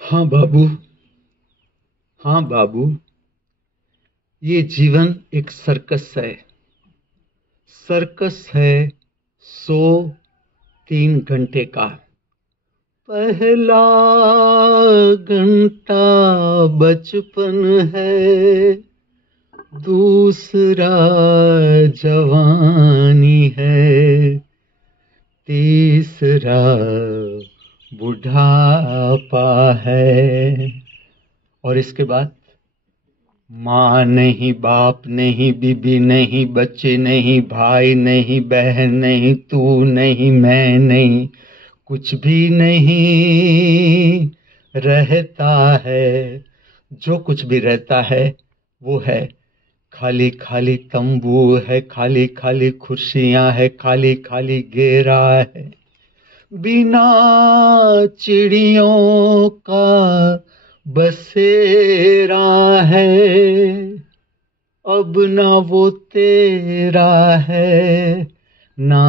हाँ बाबू, हाँ बाबू, ये जीवन एक सर्कस है। सर्कस है 103 घंटे का। पहला घंटा बचपन है, दूसरा जवानी है, तीसरा बुढ़ापा है, और इसके बाद माँ नहीं, बाप नहीं, बीबी नहीं, बच्चे नहीं, भाई नहीं, बहन नहीं, तू नहीं, मैं नहीं, कुछ भी नहीं रहता है। जो कुछ भी रहता है वो है खाली खाली तंबू है, खाली खाली कुर्सियां है, खाली खाली घेरा है, बिना चिड़ियों का बसेरा है। अब ना वो तेरा है, ना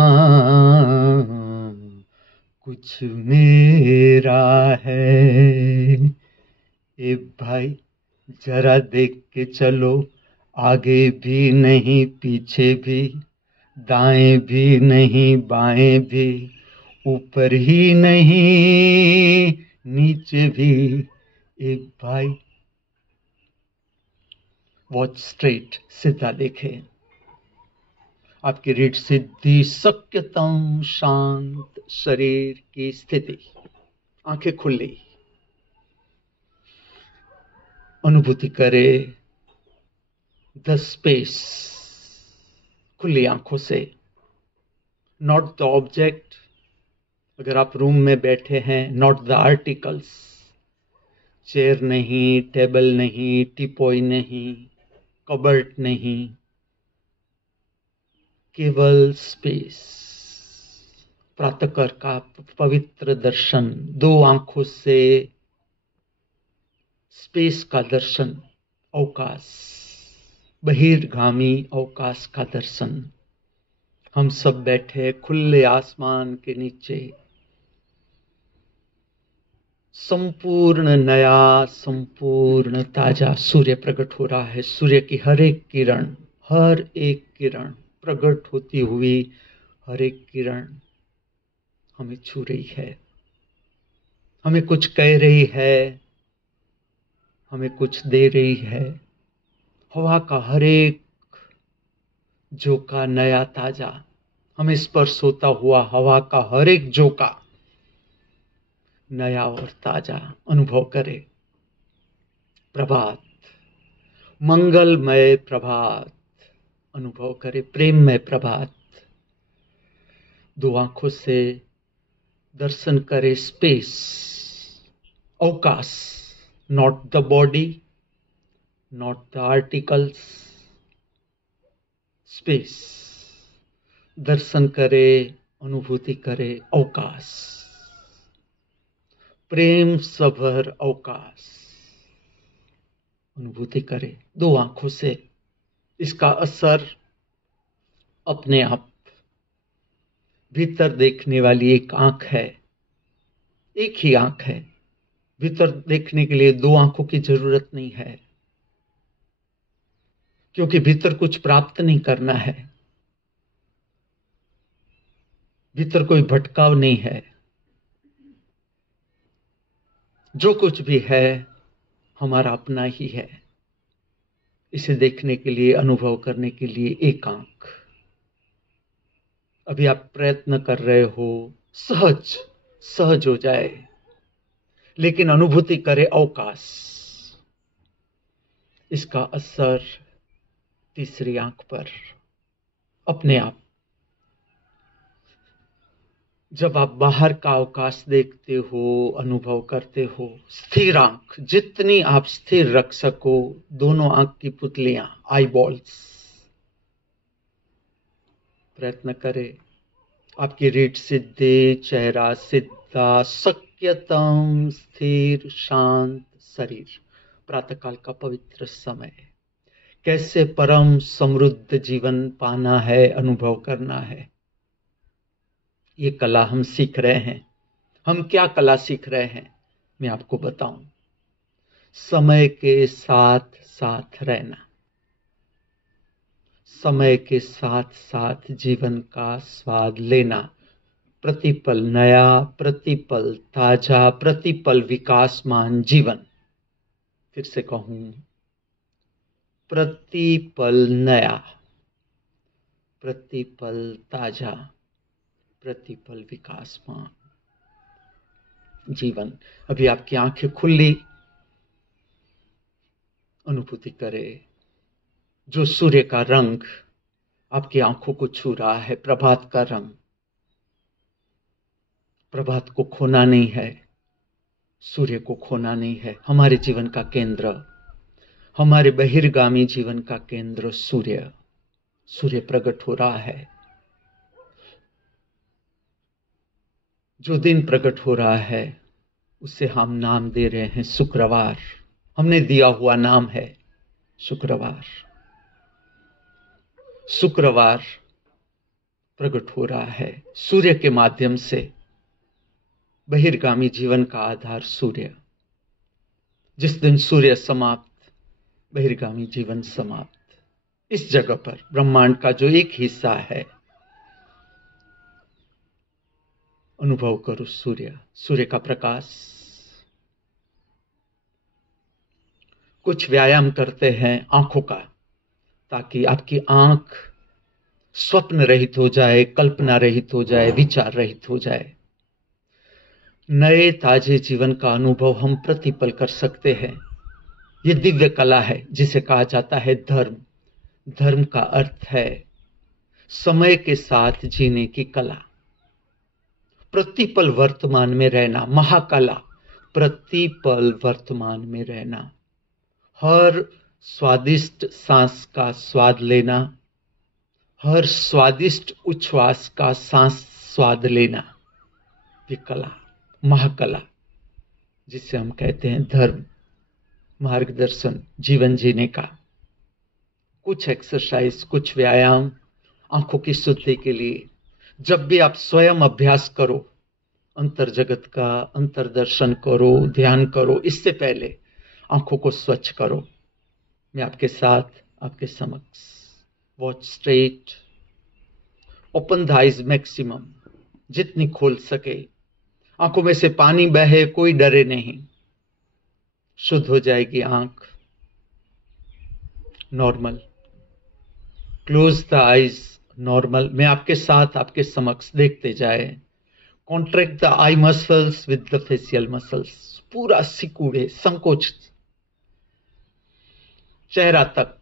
कुछ मेरा है। ए भाई, जरा देख के चलो, आगे भी नहीं पीछे भी, दाएं भी नहीं बाएं भी, ऊपर ही नहीं नीचे भी। ए भाई, वॉच स्ट्रेट, सीधा देखे। आपकी रीढ़ सिद्धि, सक्यतम शांत शरीर की स्थिति, आंखें खुली, अनुभूति करे द स्पेस, खुली आंखों से, नॉट द ऑब्जेक्ट। अगर आप रूम में बैठे हैं, नॉट द आर्टिकल्स, चेयर नहीं, टेबल नहीं, टीपॉय नहीं, कबर्ट नहीं, केवल स्पेस। प्रातःकाल का पवित्र दर्शन, दो आंखों से स्पेस का दर्शन, अवकाश, बहिर्गामी अवकाश का दर्शन। हम सब बैठे खुले आसमान के नीचे, संपूर्ण नया, संपूर्ण ताजा सूर्य प्रकट हो रहा है। सूर्य की हर एक किरण प्रकट होती हुई, हर एक किरण हमें छू रही है, हमें कुछ कह रही है, हमें कुछ दे रही है। हवा का हर एक झोंका नया ताजा, हमें स्पर्श होता हुआ हवा का हर एक झोंका नया और ताजा अनुभव करे। प्रभात, मंगलमय प्रभात अनुभव करे, प्रेममय प्रभात। दो आंखों से दर्शन करे स्पेस, अवकाश, not the body, not the articles, space. दर्शन करे, अनुभूति करे अवकाश, प्रेम सभर अवकाश, अनुभूति करे दो आंखों से। इसका असर अपने आप, भीतर देखने वाली एक आंख है, एक ही आंख है। भीतर देखने के लिए दो आंखों की जरूरत नहीं है, क्योंकि भीतर कुछ प्राप्त नहीं करना है, भीतर कोई भटकाव नहीं है। जो कुछ भी है हमारा अपना ही है। इसे देखने के लिए, अनुभव करने के लिए एक आंख। अभी आप प्रयत्न कर रहे हो, सहज सहज हो जाए, लेकिन अनुभूति करे अवकाश। इसका असर तीसरी आंख पर अपने आप। जब आप बाहर का अवकाश देखते हो, अनुभव करते हो, स्थिर आंख, जितनी आप स्थिर रख सको, दोनों आंख की पुतलियां, आई बॉल्स, प्रयत्न करें। आपकी रीढ़ सीधे, चेहरा सीधा, सक्यतम स्थिर शांत शरीर, प्रातःकाल का पवित्र समय, कैसे परम समृद्ध जीवन पाना है, अनुभव करना है, ये कला हम सीख रहे हैं। हम क्या कला सीख रहे हैं, मैं आपको बताऊं। समय के साथ साथ रहना, समय के साथ साथ जीवन का स्वाद लेना, प्रतिपल नया, प्रतिपल ताजा, प्रतिपल विकासमान जीवन। फिर से कहूं, प्रतिपल नया, प्रतिपल ताजा, प्रतिपल विकासमान जीवन। अभी आपकी आंखें खुली, अनुभूति करें जो सूर्य का रंग आपकी आंखों को छू रहा है, प्रभात का रंग। प्रभात को खोना नहीं है, सूर्य को खोना नहीं है। हमारे जीवन का केंद्र, हमारे बहिर्गामी जीवन का केंद्र सूर्य। सूर्य प्रकट हो रहा है। जो दिन प्रकट हो रहा है उसे हम नाम दे रहे हैं शुक्रवार। हमने दिया हुआ नाम है शुक्रवार। शुक्रवार प्रकट हो रहा है सूर्य के माध्यम से। बहिर्गामी जीवन का आधार सूर्य। जिस दिन सूर्य समाप्त, बहिर्गामी जीवन समाप्त। इस जगह पर ब्रह्मांड का जो एक हिस्सा है, अनुभव करो सूर्य, सूर्य का प्रकाश। कुछ व्यायाम करते हैं आंखों का, ताकि आपकी आंख स्वप्न रहित हो जाए, कल्पना रहित हो जाए, विचार रहित हो जाए। नए ताजे जीवन का अनुभव हम प्रतिपल कर सकते हैं। यह दिव्य कला है जिसे कहा जाता है धर्म। धर्म का अर्थ है समय के साथ जीने की कला, प्रतिपल वर्तमान में रहना। महाकला, प्रतिपल वर्तमान में रहना। हर स्वादिष्ट सांस का स्वाद लेना, हर स्वादिष्ट उच्छ्वास का सांस स्वाद लेना। ये कला, महाकला, जिसे हम कहते हैं धर्म, मार्गदर्शन जीवन जीने का। कुछ एक्सरसाइज, कुछ व्यायाम आंखों की शुद्धि के लिए। जब भी आप स्वयं अभ्यास करो, अंतर जगत का अंतर्दर्शन करो, ध्यान करो, इससे पहले आंखों को स्वच्छ करो। मैं आपके साथ, आपके समक्ष। Watch straight, open the eyes maximum, जितनी खोल सके। आंखों में से पानी बहे, कोई डरे नहीं, शुद्ध हो जाएगी आंख। Normal, close the eyes, normal. मैं आपके साथ, आपके समक्ष, देखते जाए। Contract the eye muscles with the facial muscles, पूरा सिकुड़े, संकोच, चेहरा तक।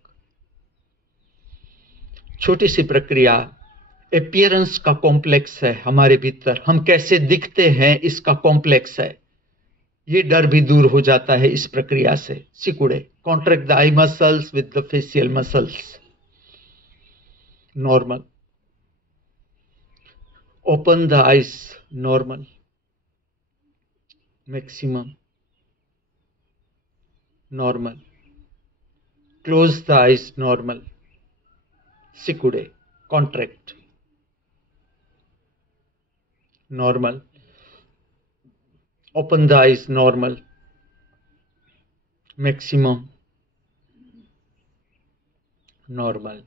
छोटी सी प्रक्रिया, अपीयरेंस का कॉम्प्लेक्स है हमारे भीतर। हम कैसे दिखते हैं इसका कॉम्प्लेक्स है। ये डर भी दूर हो जाता है इस प्रक्रिया से। सिकुड़े, contract the eye muscles with the facial muscles. Normal, open the eyes, normal, maximum, normal, close the eyes, normal, सिकुड़े, contract, normal, open the eyes, normal, maximum, normal,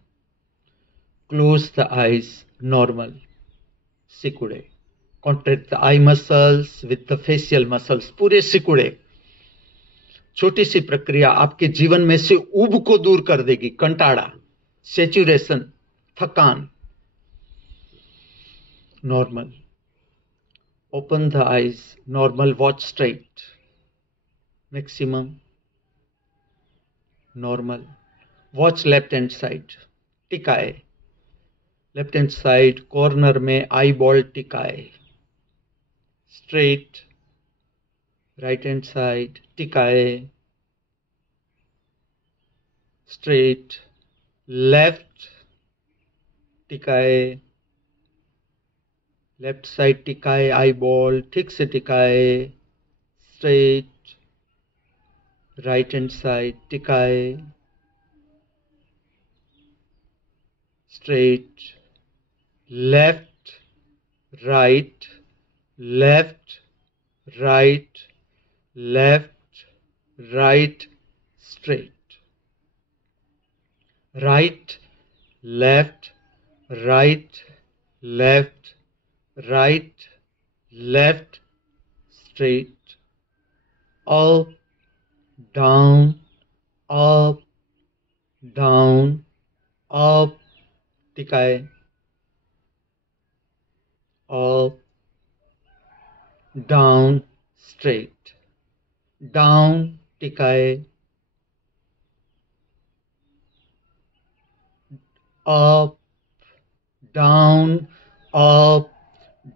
close the eyes, normal, सिकुड़े, contract the eye muscles with the facial muscles, पूरे सिकुड़े। छोटी सी प्रक्रिया आपके जीवन में से ऊब को दूर कर देगी। कंटाड़ा, सैचुरेशन, थकान। Normal, open the eyes, normal, watch straight, maximum, normal, watch left hand side, टिकाए, लेफ्ट हैंड साइड कॉर्नर में आई बॉल टिकाए, स्ट्रेट, राइट हैंड साइड टिकाए, स्ट्रेट, लेफ्ट टिकाए, लेफ्ट साइड टिकाए, आई बॉल ठीक से टिकाए, स्ट्रेट, राइट हैंड साइड टिकाए, straight, left right, left right, left right, straight, right left, right left, right left, straight, up, down, up, down, up, टिकाए, up, down, straight, down, टिकाए, up, down, up,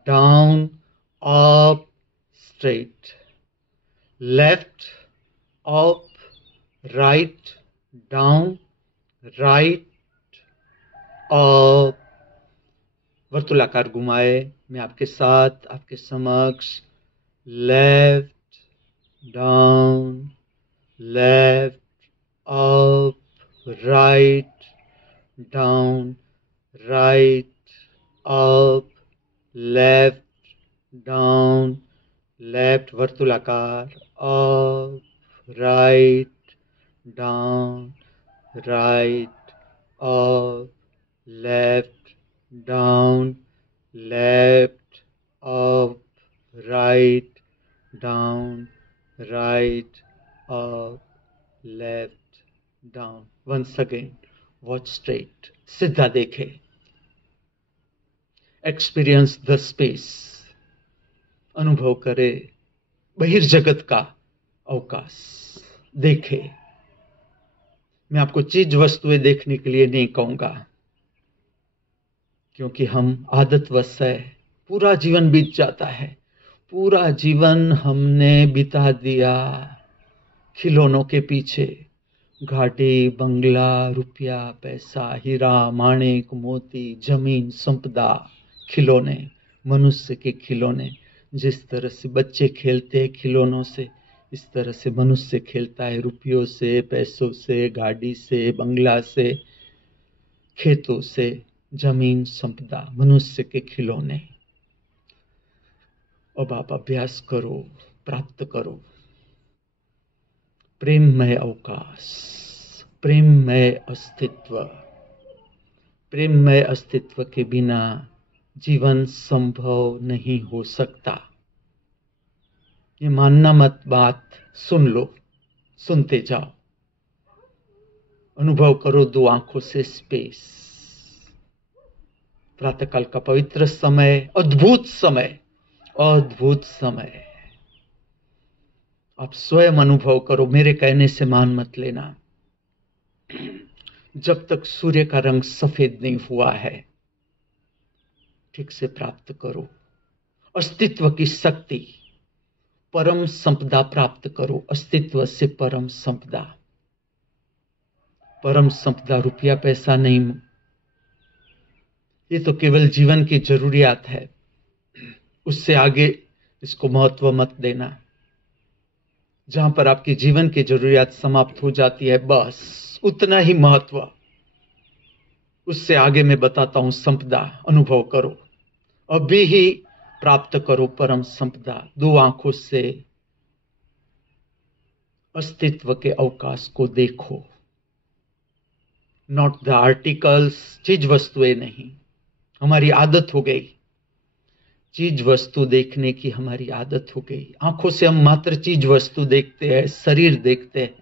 down, up, straight, left, up, right, down, right, up, वर्तुलाकार घुमाए, मैं आपके साथ, आपके समक्ष, left, down, left, up, right, down, right, up, left, down, left, वर्तुलाकार, up, right, down, right, up, left, down, left, up, right, down, right, up, left, down. Once again, watch straight. सीधा देखे. Experience the space. अनुभव करे बहिर्जगत का अवकाश. देखे. मैं आपको चीज वस्तुएं देखने के लिए नहीं कहूंगा, क्योंकि हम आदतवश है, पूरा जीवन बीत जाता है, पूरा जीवन हमने बिता दिया खिलौनों के पीछे, गाड़ी, बंगला, रुपया, पैसा, हीरा, माणिक, मोती, जमीन, संपदा, खिलौने, मनुष्य के खिलौने। जिस तरह से बच्चे खेलते हैं खिलौनों से, इस तरह से मनुष्य खेलता है रुपयों से, पैसों से, गाड़ी से, बंगला से, खेतों से, जमीन, संपदा, मनुष्य के खिलौने। अब आप अभ्यास करो, प्राप्त करो प्रेममय अवकाश, प्रेममय अस्तित्व। प्रेममय अस्तित्व के बिना जीवन संभव नहीं हो सकता। ये मानना मत, बात सुन लो, सुनते जाओ, अनुभव करो दो आंखों से स्पेस। प्रातःकाल का पवित्र समय, अद्भुत समय, अद्भुत समय। आप स्वयं अनुभव करो, मेरे कहने से मान मत लेना। जब तक सूर्य का रंग सफेद नहीं हुआ है, ठीक से प्राप्त करो अस्तित्व की शक्ति, परम संपदा प्राप्त करो। अस्तित्व से परम संपदा। परम संपदा रुपया पैसा नहीं, ये तो केवल जीवन की जरूरियात है, उससे आगे इसको महत्व मत देना। जहां पर आपकी जीवन की जरूरियात समाप्त हो जाती है, बस उतना ही महत्व। उससे आगे मैं बताता हूं संपदा। अनुभव करो, अभी ही प्राप्त करो परम संपदा। दो आंखों से अस्तित्व के अवकाश को देखो। नॉट द आर्टिकल्स, चीज वस्तुएं नहीं। हमारी आदत हो गई चीज वस्तु देखने की, हमारी आदत हो गई। आंखों से हम मात्र चीज वस्तु देखते हैं, शरीर देखते हैं,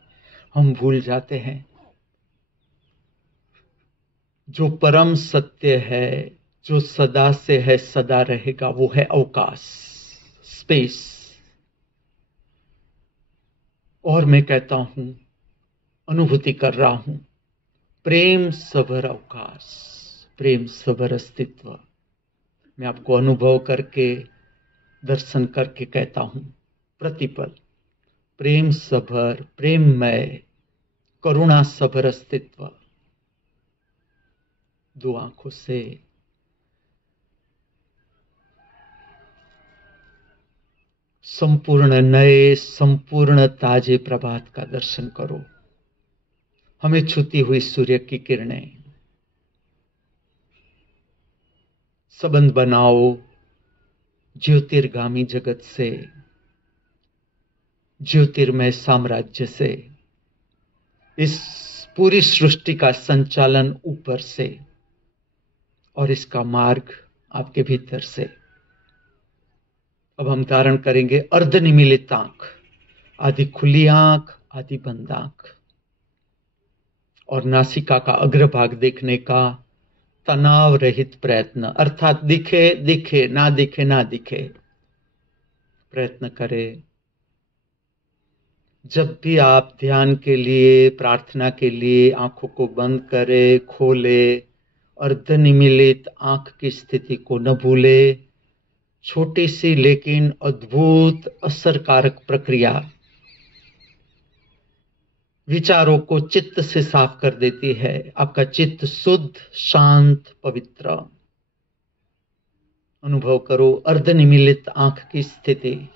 हम भूल जाते हैं जो परम सत्य है, जो सदा से है, सदा रहेगा, वो है अवकाश, स्पेस। और मैं कहता हूं, अनुभूति कर रहा हूं, प्रेम सभर अवकाश, प्रेम सभर अस्तित्व। मैं आपको अनुभव करके, दर्शन करके कहता हूं, प्रतिपल प्रेम सभर, प्रेममय, करुणा सभर अस्तित्व। दो आंखों से संपूर्ण नए, संपूर्ण ताजे प्रभात का दर्शन करो। हमें छूती हुई सूर्य की किरणें। संबंध बनाओ ज्योतिर्गामी जगत से, ज्योतिर्मय साम्राज्य से। इस पूरी सृष्टि का संचालन ऊपर से और इसका मार्ग आपके भीतर से। अब हम धारण करेंगे अर्धनिमीलित आंख, आधी खुली आंख, आधी बंद आंख, और नासिका का अग्रभाग देखने का तनाव रहित प्रयत्न, अर्थात दिखे दिखे, ना दिखे ना दिखे, प्रयत्न करें। जब भी आप ध्यान के लिए, प्रार्थना के लिए आंखों को बंद करें, खोले, अर्धनिमीलित आंख की स्थिति को न भूले। छोटी सी लेकिन अद्भुत असरकारक प्रक्रिया विचारों को चित्त से साफ कर देती है। आपका चित्त शुद्ध, शांत, पवित्र। अनुभव करो अर्धनिमीलित आंख की स्थिति।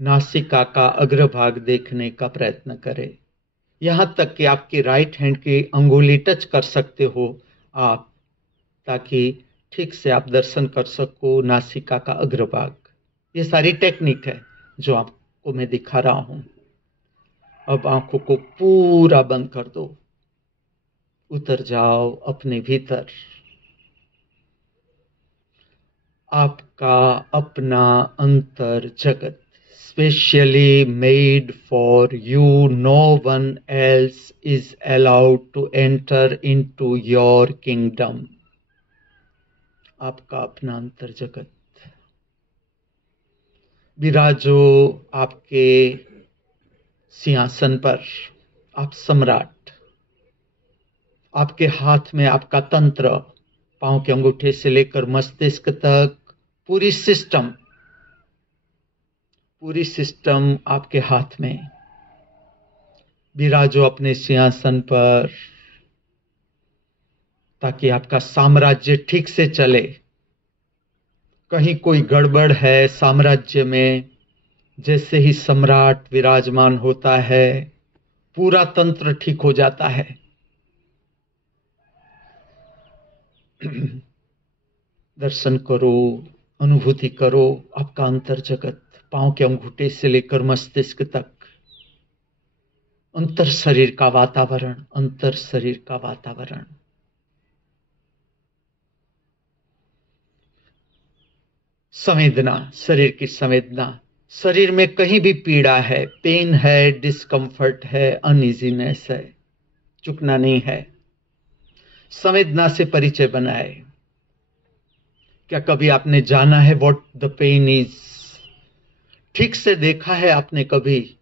नासिका का अग्रभाग देखने का प्रयत्न करें, यहां तक कि आपकी राइट हैंड की अंगुली टच कर सकते हो आप, ताकि ठीक से आप दर्शन कर सको नासिका का अग्रभाग। ये सारी टेक्निक है जो आपको मैं दिखा रहा हूं। अब आंखों को पूरा बंद कर दो, उतर जाओ अपने भीतर। आपका अपना अंतर जगत, specially made for you, no one else is allowed to enter into your kingdom. आपका अपना अंतर जगत। विराजो आपके सिंहासन पर, आप सम्राट। आपके हाथ में आपका तंत्र, पांव के अंगूठे से लेकर मस्तिष्क तक पूरी सिस्टम आपके हाथ में। विराजो अपने सिंहासन पर, ताकि आपका साम्राज्य ठीक से चले। कहीं कोई गड़बड़ है साम्राज्य में, जैसे ही सम्राट विराजमान होता है पूरा तंत्र ठीक हो जाता है। दर्शन करो, अनुभूति करो आपका अंतर जगत, पांव के अंगूठे से लेकर मस्तिष्क तक। अंतर शरीर का वातावरण, अंतर शरीर का वातावरण। संवेदना, शरीर की संवेदना। शरीर में कहीं भी पीड़ा है, पेन है, डिस्कंफर्ट है, अनइजीनेस है, चुकना नहीं है। संवेदना से परिचय बनाए। क्या कभी आपने जाना है व्हाट द पेन इज? ठीक से देखा है आपने कभी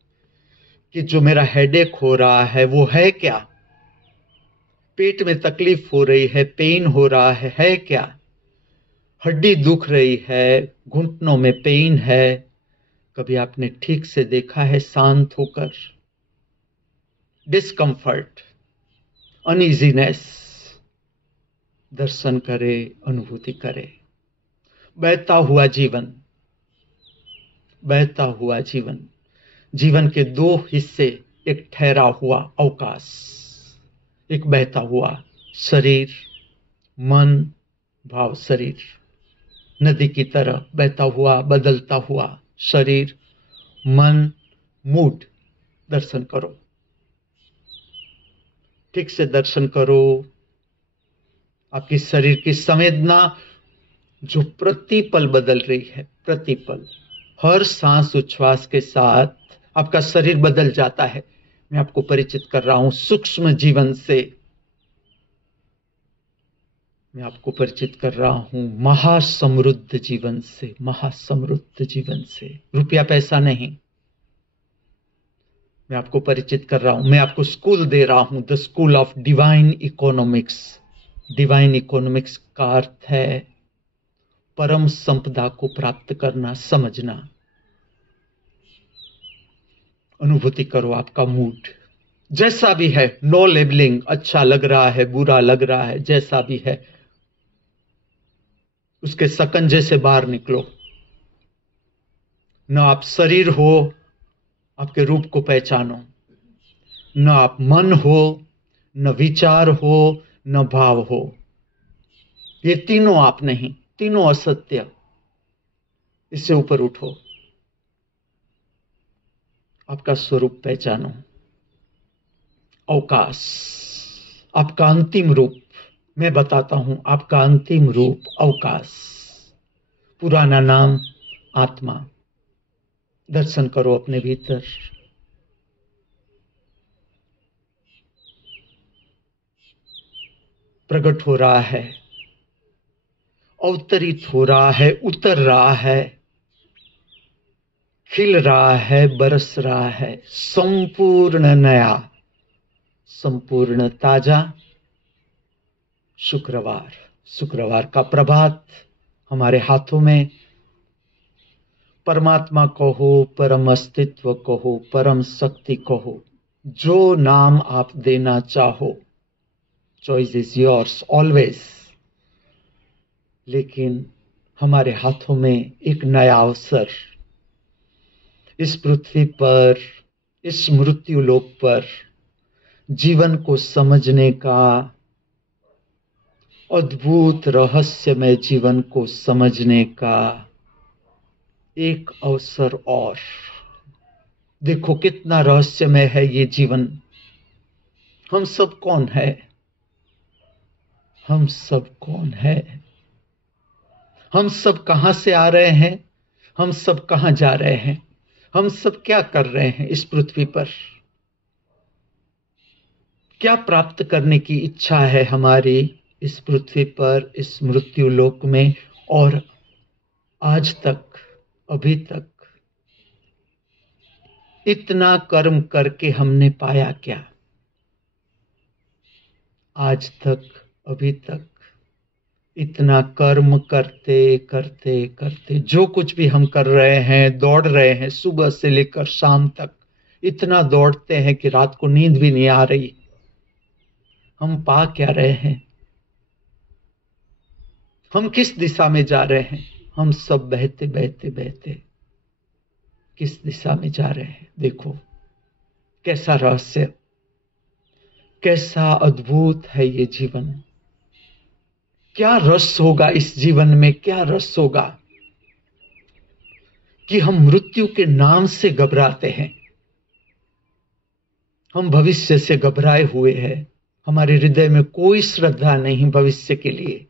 कि जो मेरा हेडेक हो रहा है वो है क्या? पेट में तकलीफ हो रही है, पेन हो रहा है क्या? हड्डी दुख रही है, घुटनों में पेन है, कभी आपने ठीक से देखा है शांत होकर? डिस्कंफर्ट, अनइजीनेस, दर्शन करे, अनुभूति करे। बहता हुआ जीवन, बहता हुआ जीवन। जीवन के दो हिस्से, एक ठहरा हुआ अवकाश, एक बहता हुआ शरीर, मन, भाव। शरीर नदी की तरह बहता हुआ, बदलता हुआ शरीर, मन, मूड। दर्शन करो, ठीक से दर्शन करो। आपकी शरीर की संवेदना जो प्रतिपल बदल रही है, प्रतिपल, हर सांस उच्छ्वास के साथ आपका शरीर बदल जाता है। मैं आपको परिचित कर रहा हूं सूक्ष्म जीवन से, मैं आपको परिचित कर रहा हूं महासमृद्ध जीवन से, महासमृद्ध जीवन से। रुपया पैसा नहीं, मैं आपको परिचित कर रहा हूं। मैं आपको स्कूल दे रहा हूं, the school of divine economics. Divine economics का अर्थ है परम संपदा को प्राप्त करना, समझना। अनुभूति करो आपका मूड जैसा भी है, नो लेबलिंग। अच्छा लग रहा है, बुरा लग रहा है, जैसा भी है उसके सकंजे से बाहर निकलो। न आप शरीर हो, आपके रूप को पहचानो, न आप मन हो, न विचार हो, न भाव हो। ये तीनों आप नहीं, तीनों असत्य। इससे ऊपर उठो, आपका स्वरूप पहचानो। अवकाश, आपका अंतिम रूप। मैं बताता हूं, आपका अंतिम रूप अवकाश। पुराना नाम आत्मा। दर्शन करो अपने भीतर। प्रकट हो रहा है, अवतरित हो रहा है, उतर रहा है, खिल रहा है, बरस रहा है, संपूर्ण नया, संपूर्ण ताजा। शुक्रवार का प्रभात हमारे हाथों में। परमात्मा कहो, परम अस्तित्व कहो, परम शक्ति कहो, जो नाम आप देना चाहो, चॉइस इज योर्स ऑलवेज। लेकिन हमारे हाथों में एक नया अवसर, इस पृथ्वी पर, इस मृत्यु लोक पर जीवन को समझने का, अद्भुत रहस्यमय जीवन को समझने का एक अवसर और। देखो कितना रहस्यमय है ये जीवन। हम सब कौन है? हम सब कौन है? हम सब कहां से आ रहे हैं? हम सब कहां जा रहे हैं? हम सब क्या कर रहे हैं इस पृथ्वी पर? क्या प्राप्त करने की इच्छा है हमारी इस पृथ्वी पर, इस मृत्यु लोक में? और आज तक, अभी तक इतना कर्म करके हमने पाया क्या? आज तक, अभी तक इतना कर्म करते करते करते, जो कुछ भी हम कर रहे हैं, दौड़ रहे हैं सुबह से लेकर शाम तक, इतना दौड़ते हैं कि रात को नींद भी नहीं आ रही। हम पा क्या रहे हैं? हम किस दिशा में जा रहे हैं? हम सब बहते बहते बहते किस दिशा में जा रहे हैं? देखो कैसा रहस्य, कैसा अद्भुत है ये जीवन। क्या रस होगा इस जीवन में, क्या रस होगा कि हम मृत्यु के नाम से घबराते हैं। हम भविष्य से घबराए हुए हैं। हमारे हृदय में कोई श्रद्धा नहीं भविष्य के लिए।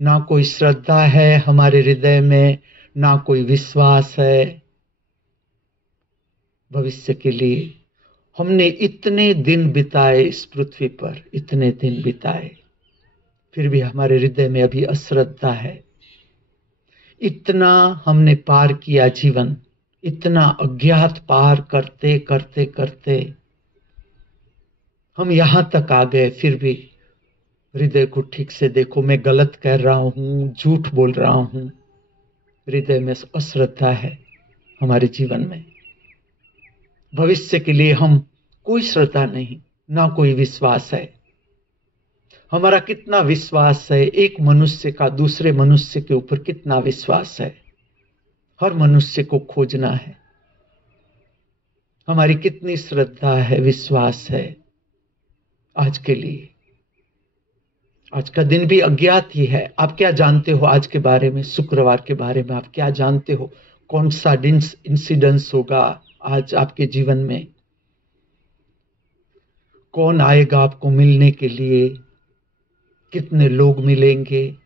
ना कोई श्रद्धा है हमारे हृदय में, ना कोई विश्वास है भविष्य के लिए। हमने इतने दिन बिताए इस पृथ्वी पर, इतने दिन बिताए, फिर भी हमारे हृदय में अभी अश्रद्धा है। इतना हमने पार किया जीवन, इतना अज्ञात पार करते करते करते हम यहां तक आ गए, फिर भी हृदय को ठीक से देखो। मैं गलत कह रहा हूं, झूठ बोल रहा हूं। हृदय में अश्रद्धा है हमारे जीवन में। भविष्य के लिए हम कोई श्रद्धा नहीं, ना कोई विश्वास है। हमारा कितना विश्वास है एक मनुष्य का दूसरे मनुष्य के ऊपर, कितना विश्वास है। हर मनुष्य को खोजना है। हमारी कितनी श्रद्धा है, विश्वास है आज के लिए। आज का दिन भी अज्ञात ही है। आप क्या जानते हो आज के बारे में? शुक्रवार के बारे में आप क्या जानते हो? कौन सा इंसिडेंस होगा आज आपके जीवन में? कौन आएगा आपको मिलने के लिए? कितने लोग मिलेंगे?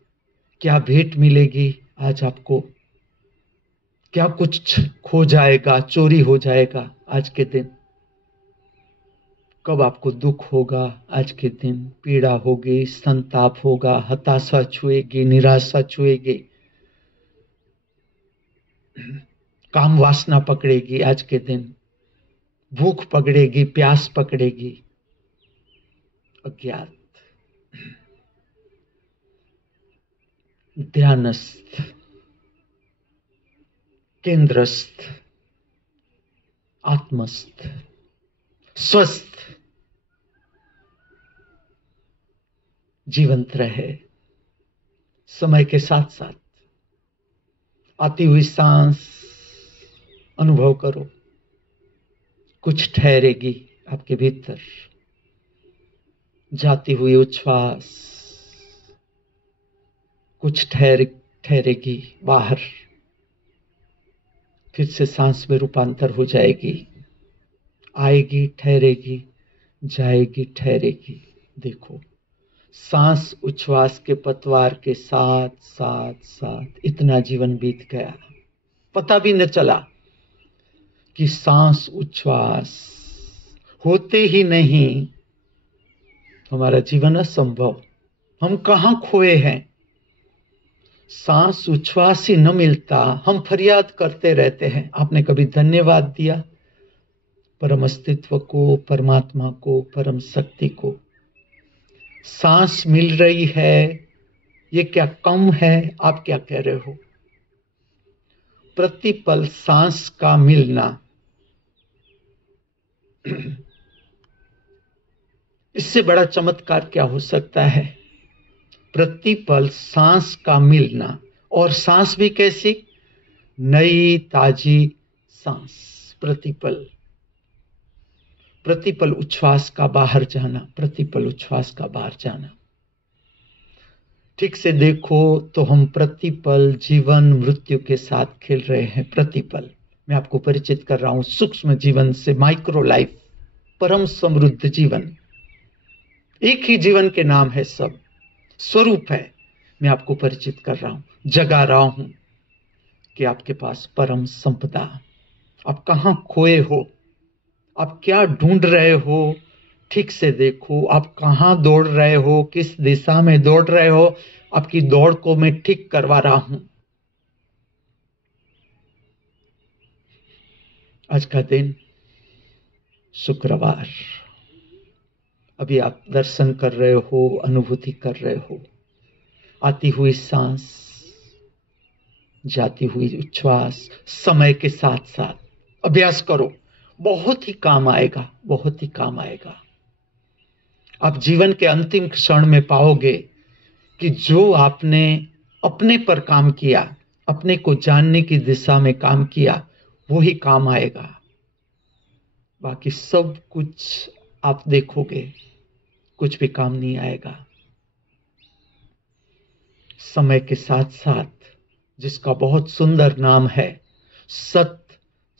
क्या भेंट मिलेगी आज आपको? क्या कुछ खो जाएगा, चोरी हो जाएगा आज के दिन? कब आपको दुख होगा आज के दिन? पीड़ा होगी, संताप होगा, हताशा छुएगी, निराशा छुएगी, काम वासना पकड़ेगी आज के दिन, भूख पकड़ेगी, प्यास पकड़ेगी। अज्ञात, ध्यानस्थ, केंद्रस्थ, आत्मस्थ, स्वस्थ जीवंत रहे। समय के साथ साथ आती हुई सांस अनुभव करो, कुछ ठहरेगी आपके भीतर, जाती हुई उच्छ्वास कुछ ठहरेगी बाहर, फिर से सांस में रूपांतर हो जाएगी, आएगी, ठहरेगी, जाएगी, ठहरेगी। देखो, सांस उच्छ्वास के पतवार के साथ साथ साथ इतना जीवन बीत गया, पता भी न चला कि सांस उच्छ्वास होते ही नहीं हमारा जीवन असंभव। हम कहां खोए हैं? सांस उच्छ्वास ही न मिलता, हम फरियाद करते रहते हैं। आपने कभी धन्यवाद दिया परम अस्तित्व को, परमात्मा को, परम शक्ति को? सांस मिल रही है, ये क्या कम है? आप क्या कह रहे हो? प्रतिपल सांस का मिलना, इससे बड़ा चमत्कार क्या हो सकता है? प्रतिपल सांस का मिलना, और सांस भी कैसी? नई ताजी सांस। प्रतिपल उच्छ्वास का बाहर जाना, प्रतिपल उच्छ्वास का बाहर जाना। ठीक से देखो तो हम प्रतिपल जीवन मृत्यु के साथ खेल रहे हैं। प्रतिपल मैं आपको परिचित कर रहा हूं सूक्ष्म जीवन से, माइक्रो लाइफ, परम समृद्ध जीवन। एक ही जीवन के नाम है, सब स्वरूप है। मैं आपको परिचित कर रहा हूं, जगा रहा हूं कि आपके पास परम संपदा। आप कहां खोए हो? आप क्या ढूंढ रहे हो? ठीक से देखो, आप कहां दौड़ रहे हो, किस दिशा में दौड़ रहे हो? आपकी दौड़ को मैं ठीक करवा रहा हूं। आज का दिन शुक्रवार, अभी आप दर्शन कर रहे हो, अनुभूति कर रहे हो। आती हुई सांस, जाती हुई उच्छ्वास, समय के साथ साथ अभ्यास करो, बहुत ही काम आएगा, बहुत ही काम आएगा। आप जीवन के अंतिम क्षण में पाओगे कि जो आपने अपने पर काम किया, अपने को जानने की दिशा में काम किया, वो ही काम आएगा। बाकी सब कुछ आप देखोगे, कुछ भी काम नहीं आएगा। समय के साथ साथ, जिसका बहुत सुंदर नाम है सत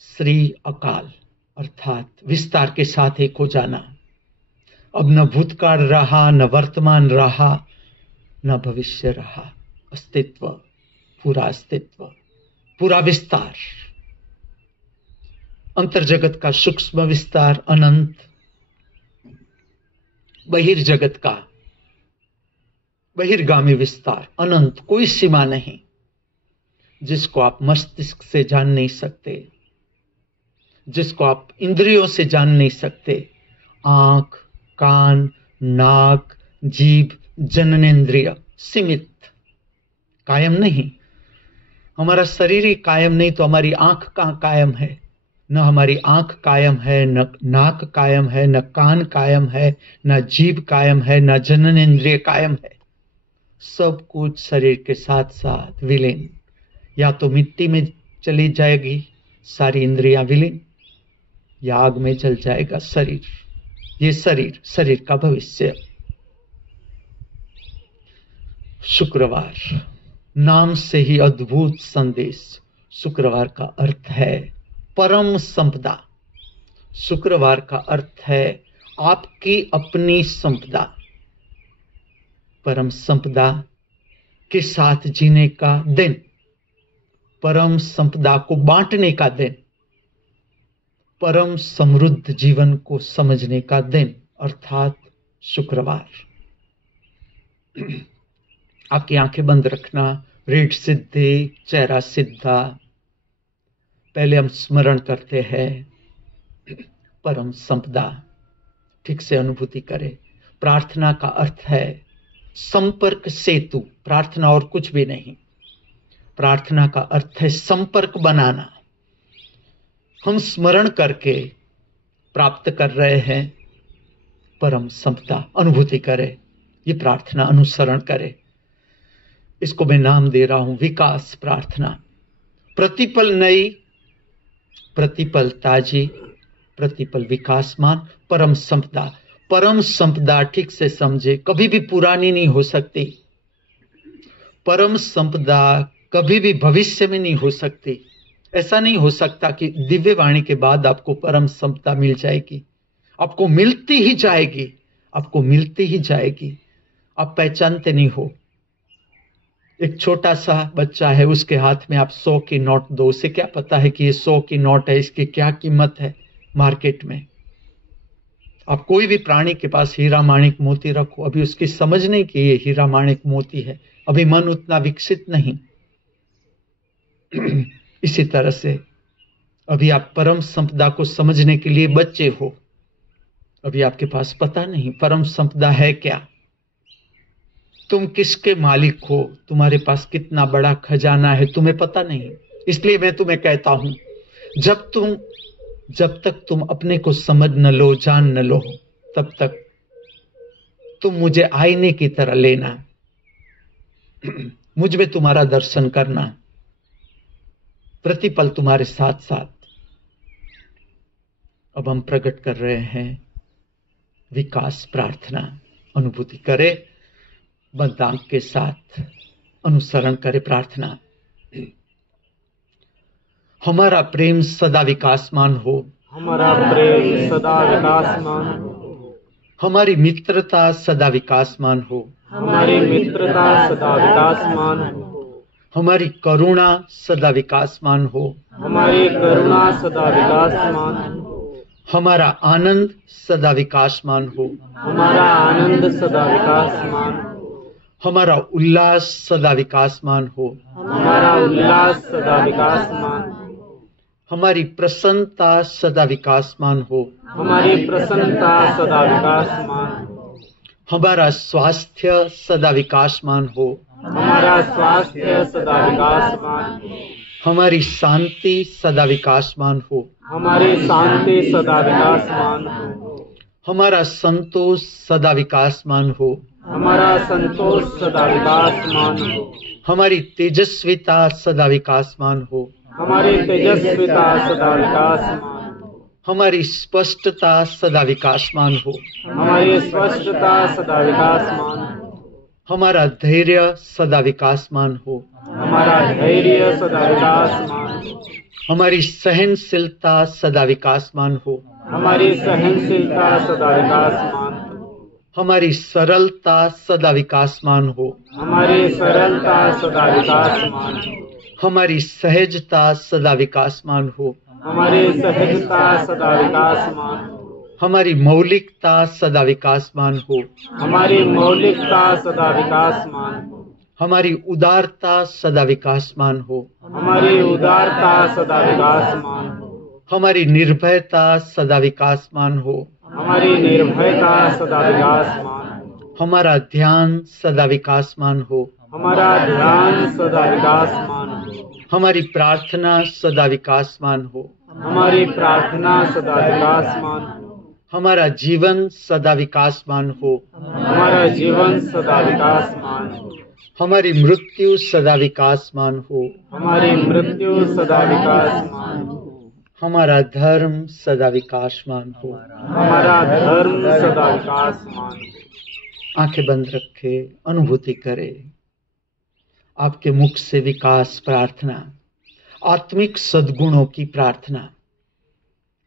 श्री अकाल, अर्थात विस्तार के साथ एक हो जाना। अब न भूतकाल रहा, न वर्तमान रहा, न भविष्य रहा। अस्तित्व, पूरा अस्तित्व, पूरा विस्तार, अंतर्जगत का सूक्ष्म विस्तार अनंत, बहिर्जगत का बहिर्गामी विस्तार अनंत, कोई सीमा नहीं, जिसको आप मस्तिष्क से जान नहीं सकते, जिसको आप इंद्रियों से जान नहीं सकते। आंख, कान, नाक, जीभ, जननेंद्रिय सीमित, कायम नहीं। हमारा शरीर ही कायम नहीं तो हमारी आंख कहां कायम है? न हमारी आंख कायम है, न नाक कायम है, न कान कायम है, न जीभ कायम है, न जननेंद्रिय कायम है। सब कुछ शरीर के साथ साथ विलीन, या तो मिट्टी में चली जाएगी सारी इंद्रियां विलीन, या आग में जल जाएगा शरीर। ये शरीर का भविष्य। शुक्रवार नाम से ही अद्भुत संदेश। शुक्रवार का अर्थ है परम संपदा। शुक्रवार का अर्थ है आपकी अपनी संपदा, परम संपदा के साथ जीने का दिन, परम संपदा को बांटने का दिन, परम समृद्ध जीवन को समझने का दिन, अर्थात शुक्रवार। आपकी आंखें बंद रखना, रीढ़ सीधे, चेहरा सीधा। पहले हम स्मरण करते हैं परम संपदा, ठीक से अनुभूति करें। प्रार्थना का अर्थ है संपर्क सेतु, प्रार्थना और कुछ भी नहीं। प्रार्थना का अर्थ है संपर्क बनाना। हम स्मरण करके प्राप्त कर रहे हैं परम संपदा, अनुभूति करें। ये प्रार्थना अनुसरण करें। इसको मैं नाम दे रहा हूं विकास प्रार्थना। प्रतिपल नई प्रतिपल ताजी, प्रतिपल विकासमान, परम संपदा। परम संपदा ठीक से समझे, कभी भी पुरानी नहीं हो सकती। परम संपदा कभी भी भविष्य में नहीं हो सकती। ऐसा नहीं हो सकता कि दिव्य वाणी के बाद आपको परम संपदा मिल जाएगी। आपको मिलती ही जाएगी, आपको मिलती ही जाएगी। आप पहचानते नहीं हो। एक छोटा सा बच्चा है, उसके हाथ में आप 100 की नोट दो, उसे क्या पता है कि ये 100 की नोट है, इसकी क्या कीमत है मार्केट में। आप कोई भी प्राणी के पास हीरा माणिक मोती रखो, अभी उसकी समझ नहीं कि ये हीरा माणिक मोती है, अभी मन उतना विकसित नहीं। इसी तरह से अभी आप परम संपदा को समझने के लिए बच्चे हो। अभी आपके पास पता नहीं परम संपदा है क्या, तुम किसके मालिक हो, तुम्हारे पास कितना बड़ा खजाना है, तुम्हें पता नहीं। इसलिए मैं तुम्हें कहता हूं, जब तक तुम अपने को समझ न लो, जान न लो, तब तक तुम मुझे आईने की तरह लेना, मुझ में तुम्हारा दर्शन करना, प्रतिपल तुम्हारे साथ साथ। अब हम प्रकट कर रहे हैं विकास प्रार्थना। अनुभूति करे, बंद आंख के साथ अनुसरण करे प्रार्थना। हमारा प्रेम सदा विकासमान हो, हमारा प्रेम सदा विकासमान हो, हमारी मित्रता सदा विकासमान हो, हमारी मित्रता सदा विकासमान हो, हमारी करुणा सदा विकासमान हो, हमारी करुणा सदा विकासमान हो, हमारा आनंद सदा विकासमान हो, हमारा आनंद सदा विकासमान हो, हमारा उल्लास सदा विकासमान हो, हमारा उल्लास सदा विकासमान हो, हमारी प्रसन्नता सदा विकासमान हो, हमारी प्रसन्नता सदा विकासमान हो, हमारा स्वास्थ्य सदा विकासमान हो, हमारा स्वास्थ्य सदा विकासमान हो, हमारी शांति सदा विकासमान हो, हमारी शांति सदा विकासमान हो, हमारा संतोष सदा विकासमान हो, हमारा संतोष सदा विकासमान हो, हमारी तेजस्विता सदा विकासमान हो, हमारी तेजस्विता सदा विकासमान हो, हमारी स्पष्टता सदा विकासमान हो, हमारी स्पष्टता सदा विकासमान हो, हमारा धैर्य सदा विकासमान हो, हमारा धैर्य सदा विकासमान हो, हमारी सहनशीलता सदा विकासमान हो, हमारी सहनशीलता सदा विकासमान हो, हमारी सरलता सदा विकासमान हो, हमारी सरलता सदा विकासमान हो, हमारी सहजता सदा विकासमान हो, हमारी सहजता सदा विकासमान हो, हमारी मौलिकता सदा विकासमान हो, हमारी मौलिकता सदा विकासमान हो, हमारी उदारता सदा विकासमान हो, हमारी उदारता सदा विकासमान हो, हमारी निर्भयता सदा विकासमान हो, हमारी निर्भयता सदा विकासमान हो, हमारा ध्यान सदा विकासमान हो, हमारा ध्यान सदा विकासमान हो, हमारी प्रार्थना सदा विकासमान हो, हमारी प्रार्थना सदा विकासमान हो, हमारा जीवन सदा विकासमान हो, हमारा जीवन सदा विकासमान हो, हमारी मृत्यु सदा विकासमान हो, हमारी मृत्यु सदा विकासमान हो, हमारा धर्म सदा विकासमान हो। हमारा धर्म सदा विकासमान हो। आंखें बंद रखे, अनुभूति करे आपके मुख से विकास प्रार्थना, आत्मिक सद्गुणों की प्रार्थना,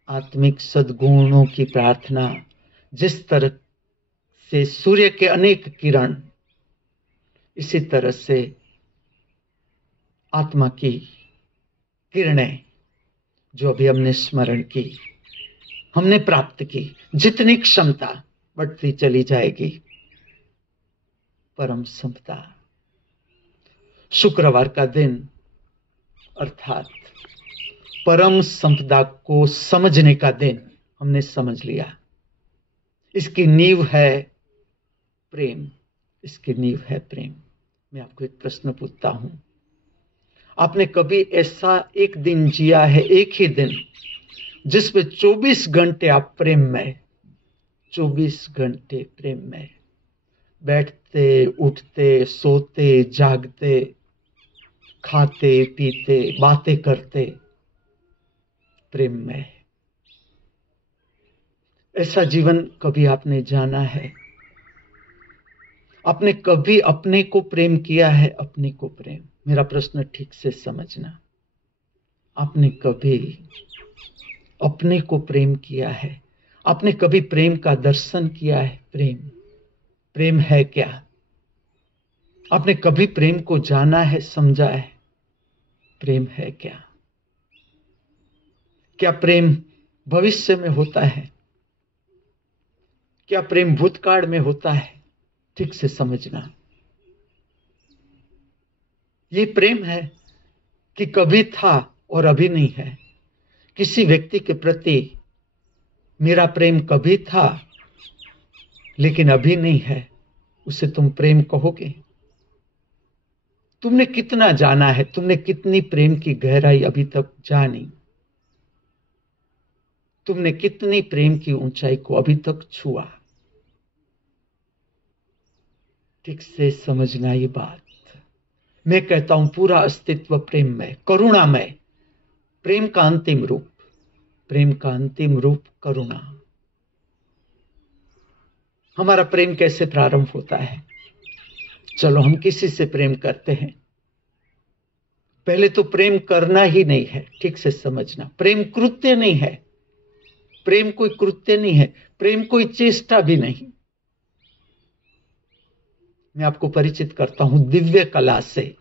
आत्मिक सद्गुणों की प्रार्थना। जिस तरह से सूर्य के अनेक किरण, इसी तरह से आत्मा की किरणें जो अभी हमने स्मरण की, हमने प्राप्त की, जितनी क्षमता बढ़ती चली जाएगी। परम संपदा। शुक्रवार का दिन अर्थात परम संपदा को समझने का दिन हमने समझ लिया। इसकी नींव है प्रेम, इसकी नींव है प्रेम। मैं आपको एक प्रश्न पूछता हूं, आपने कभी ऐसा एक दिन जिया है, एक ही दिन, जिसमें 24 घंटे आप प्रेम में, 24 घंटे प्रेम में बैठते, उठते, सोते, जागते, खाते, पीते, बातें करते, प्रेममय। ऐसा जीवन कभी आपने जाना है? आपने कभी अपने को प्रेम किया है? अपने को प्रेम, मेरा प्रश्न ठीक से समझना। आपने कभी अपने को प्रेम किया है? आपने कभी प्रेम का दर्शन किया है? प्रेम है क्या? आपने कभी प्रेम को जाना है, समझा है? प्रेम है क्या? क्या प्रेम भविष्य में होता है? क्या प्रेम भूतकाल में होता है? ठीक से समझना। ये प्रेम है कि कभी था और अभी नहीं है। किसी व्यक्ति के प्रति मेरा प्रेम कभी था लेकिन अभी नहीं है, उसे तुम प्रेम कहोगे? तुमने कितना जाना है? तुमने कितनी प्रेम की गहराई अभी तक जानी? तुमने कितनी प्रेम की ऊंचाई को अभी तक छुआ? ठीक से समझना ये बात। मैं कहता हूं पूरा अस्तित्व प्रेममय, करुणामय। प्रेम का अंतिम रूप, प्रेम का अंतिम रूप करुणा। हमारा प्रेम कैसे प्रारंभ होता है? चलो हम किसी से प्रेम करते हैं, पहले तो प्रेम करना ही नहीं है। ठीक से समझना, प्रेम कृत्य नहीं है। प्रेम कोई कृत्य नहीं है, प्रेम कोई चेष्टा भी नहीं। मैं आपको परिचित करता हूं दिव्य कला से।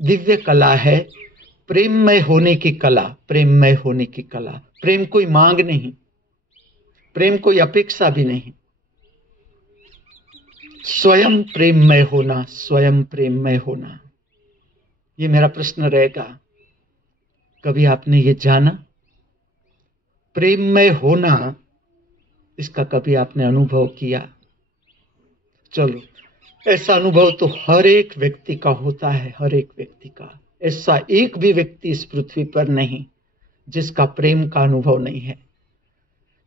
दिव्य कला है प्रेममय होने की कला, प्रेममय होने की कला। प्रेम कोई मांग नहीं, प्रेम कोई अपेक्षा भी नहीं। स्वयं प्रेममय होना, स्वयं प्रेममय होना। ये मेरा प्रश्न रहेगा, कभी आपने ये जाना? प्रेममय होना, इसका कभी आपने अनुभव किया? चलो, ऐसा अनुभव तो हर एक व्यक्ति का होता है, हर एक व्यक्ति का। ऐसा एक भी व्यक्ति इस पृथ्वी पर नहीं जिसका प्रेम का अनुभव नहीं है।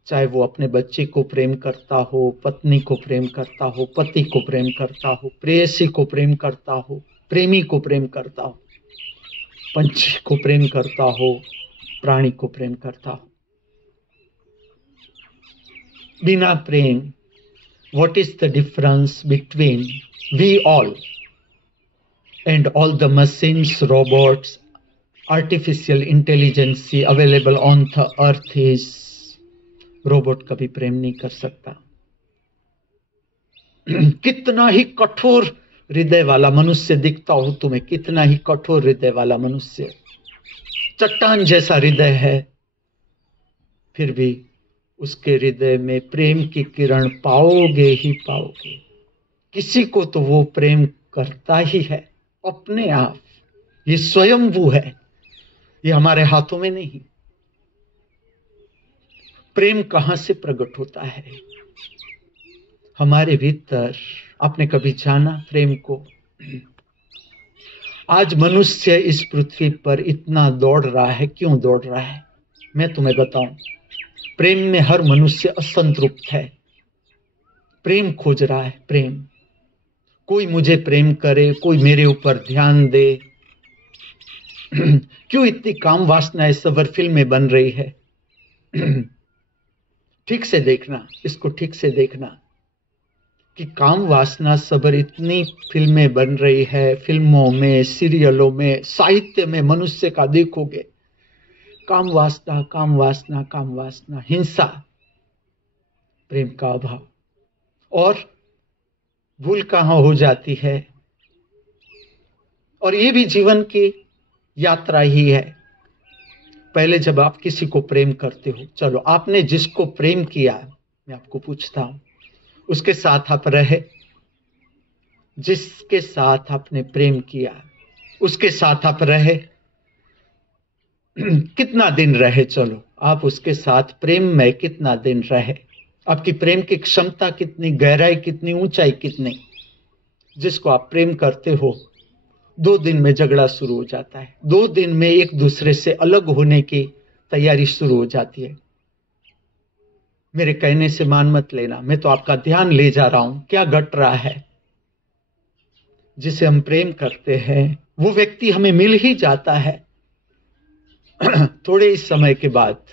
चाहे वो अपने बच्चे को प्रेम करता हो, पत्नी को प्रेम करता हो, पति को प्रेम करता हो, प्रेयसी को प्रेम करता हो, प्रेमी को प्रेम करता हो, पंछी को प्रेम करता हो, प्राणी को प्रेम करता हो। बिना प्रेम, what is the difference between we all and all the machines, robots, artificial intelligence available on the earth is? Robot कभी प्रेम नहीं कर सकता। कितना ही कठोर हृदय वाला मनुष्य दिखता हो तुम्हें, कितना ही कठोर हृदय वाला मनुष्य, चट्टान जैसा हृदय है, फिर भी उसके हृदय में प्रेम की किरण पाओगे ही पाओगे। किसी को तो वो प्रेम करता ही है अपने आप। ये स्वयंभू है, ये हमारे हाथों में नहीं। प्रेम कहां से प्रकट होता है? हमारे भीतर। आपने कभी जाना प्रेम को? आज मनुष्य इस पृथ्वी पर इतना दौड़ रहा है, क्यों दौड़ रहा है? मैं तुम्हें बताऊं, प्रेम में हर मनुष्य असंतृप्त है, प्रेम खोज रहा है। प्रेम, कोई मुझे प्रेम करे, कोई मेरे ऊपर ध्यान दे। क्यों इतनी काम वासनाएं सबर फिल्में बन रही है? ठीक से देखना, इसको ठीक से देखना कि काम वासना सबर इतनी फिल्में बन रही है, फिल्मों में, सीरियलों में, साहित्य में मनुष्य का देखोगे, काम वासना, काम वासना, काम वासना, हिंसा, प्रेम का अभाव। और भूल कहां हो जाती है? और ये भी जीवन की यात्रा ही है। पहले जब आप किसी को प्रेम करते हो, चलो आपने जिसको प्रेम किया, मैं आपको पूछता हूं, उसके साथ आप रहे? जिसके साथ आपने प्रेम किया उसके साथ आप रहे? कितना दिन रहे? चलो आप उसके साथ प्रेम में कितना दिन रहे? आपकी प्रेम की क्षमता कितनी, गहराई कितनी, ऊंचाई कितनी? जिसको आप प्रेम करते हो 2 दिन में झगड़ा शुरू हो जाता है, 2 दिन में एक दूसरे से अलग होने की तैयारी शुरू हो जाती है। मेरे कहने से मान मत लेना, मैं तो आपका ध्यान ले जा रहा हूं क्या घट रहा है। जिसे हम प्रेम करते हैं वो व्यक्ति हमें मिल ही जाता है, थोड़े ही समय के बाद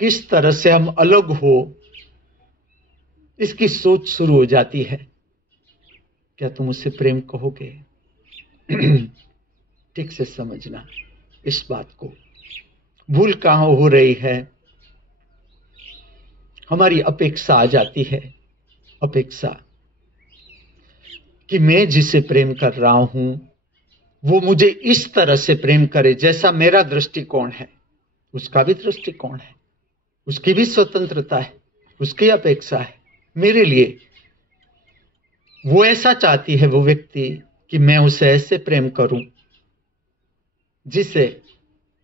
किस तरह से हम अलग हो, इसकी सोच शुरू हो जाती है। क्या तुम उसे प्रेम कहोगे? ठीक से समझना इस बात को। भूल कहां हो रही है? हमारी अपेक्षा आ जाती है, अपेक्षा कि मैं जिसे प्रेम कर रहा हूं वो मुझे इस तरह से प्रेम करे जैसा मेरा दृष्टिकोण है। उसका भी दृष्टिकोण है, उसकी भी स्वतंत्रता है, उसकी अपेक्षा है मेरे लिए। वो ऐसा चाहती है वो व्यक्ति कि मैं उसे ऐसे प्रेम करूं जिसे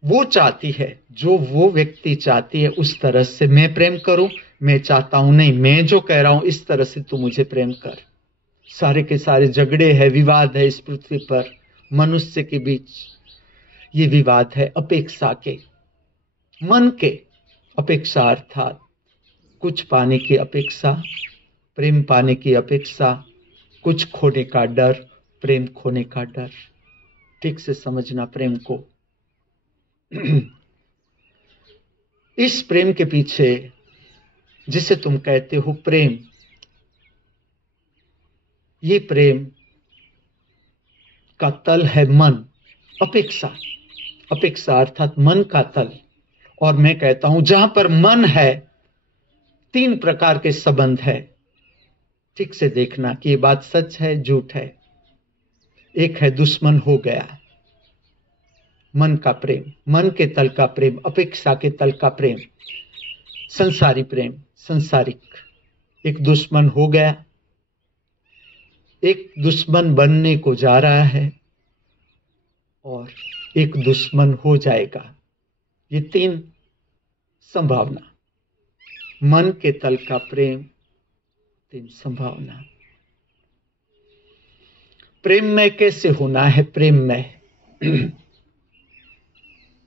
वो चाहती है, जो वो व्यक्ति चाहती है उस तरह से मैं प्रेम करूं। मैं चाहता हूं नहीं, मैं जो कह रहा हूं इस तरह से तू मुझे प्रेम कर। सारे के सारे झगड़े है, विवाद है इस पृथ्वी पर मनुष्य के बीच। ये विवाद है अपेक्षा के, मन के। अपेक्षा अर्थात कुछ पाने की अपेक्षा, प्रेम पाने की अपेक्षा, कुछ खोने का डर, प्रेम खोने का डर। ठीक से समझना प्रेम को। इस प्रेम के पीछे जिसे तुम कहते हो प्रेम, ये प्रेम का तल है मन। अपेक्षा, अपेक्षा अर्थात मन का तल। और मैं कहता हूं जहां पर मन है, 3 प्रकार के संबंध है। ठीक से देखना कि ये बात सच है झूठ है। एक है दुश्मन हो गया, मन का प्रेम, मन के तल का प्रेम, अपेक्षा के तल का प्रेम, संसारी प्रेम, संसारिक। एक दुश्मन हो गया, एक दुश्मन बनने को जा रहा है, और एक दुश्मन हो जाएगा। ये 3 संभावना, मन के तल का प्रेम, 3 संभावना। प्रेम में कैसे होना है? प्रेम में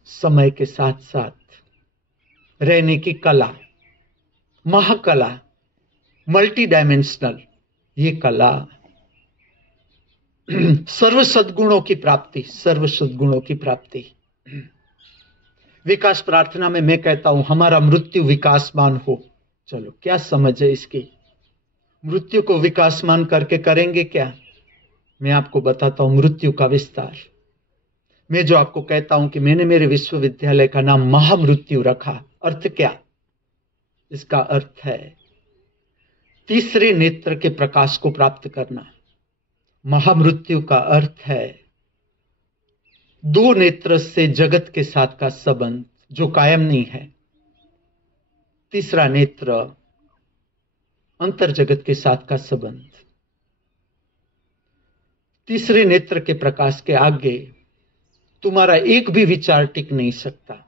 समय के साथ साथ रहने की कला, महाकला, मल्टी डायमेंशनल ये कला, सर्व सद्गुणों की प्राप्ति, सर्व सद्गुणों की प्राप्ति। विकास प्रार्थना में मैं कहता हूं हमारा मृत्यु विकासमान हो। चलो क्या समझ है इसकी? मृत्यु को विकासमान करके करेंगे क्या? मैं आपको बताता हूं मृत्यु का विस्तार। मैं जो आपको कहता हूं कि मैंने मेरे विश्वविद्यालय का नाम महामृत्यु रखा, अर्थ क्या? इसका अर्थ है तीसरे नेत्र के प्रकाश को प्राप्त करना। महामृत्यु का अर्थ है 2 नेत्र से जगत के साथ का संबंध जो कायम नहीं है। तीसरा नेत्र अंतर जगत के साथ का संबंध। तीसरे नेत्र के प्रकाश के आगे तुम्हारा एक भी विचार टिक नहीं सकता।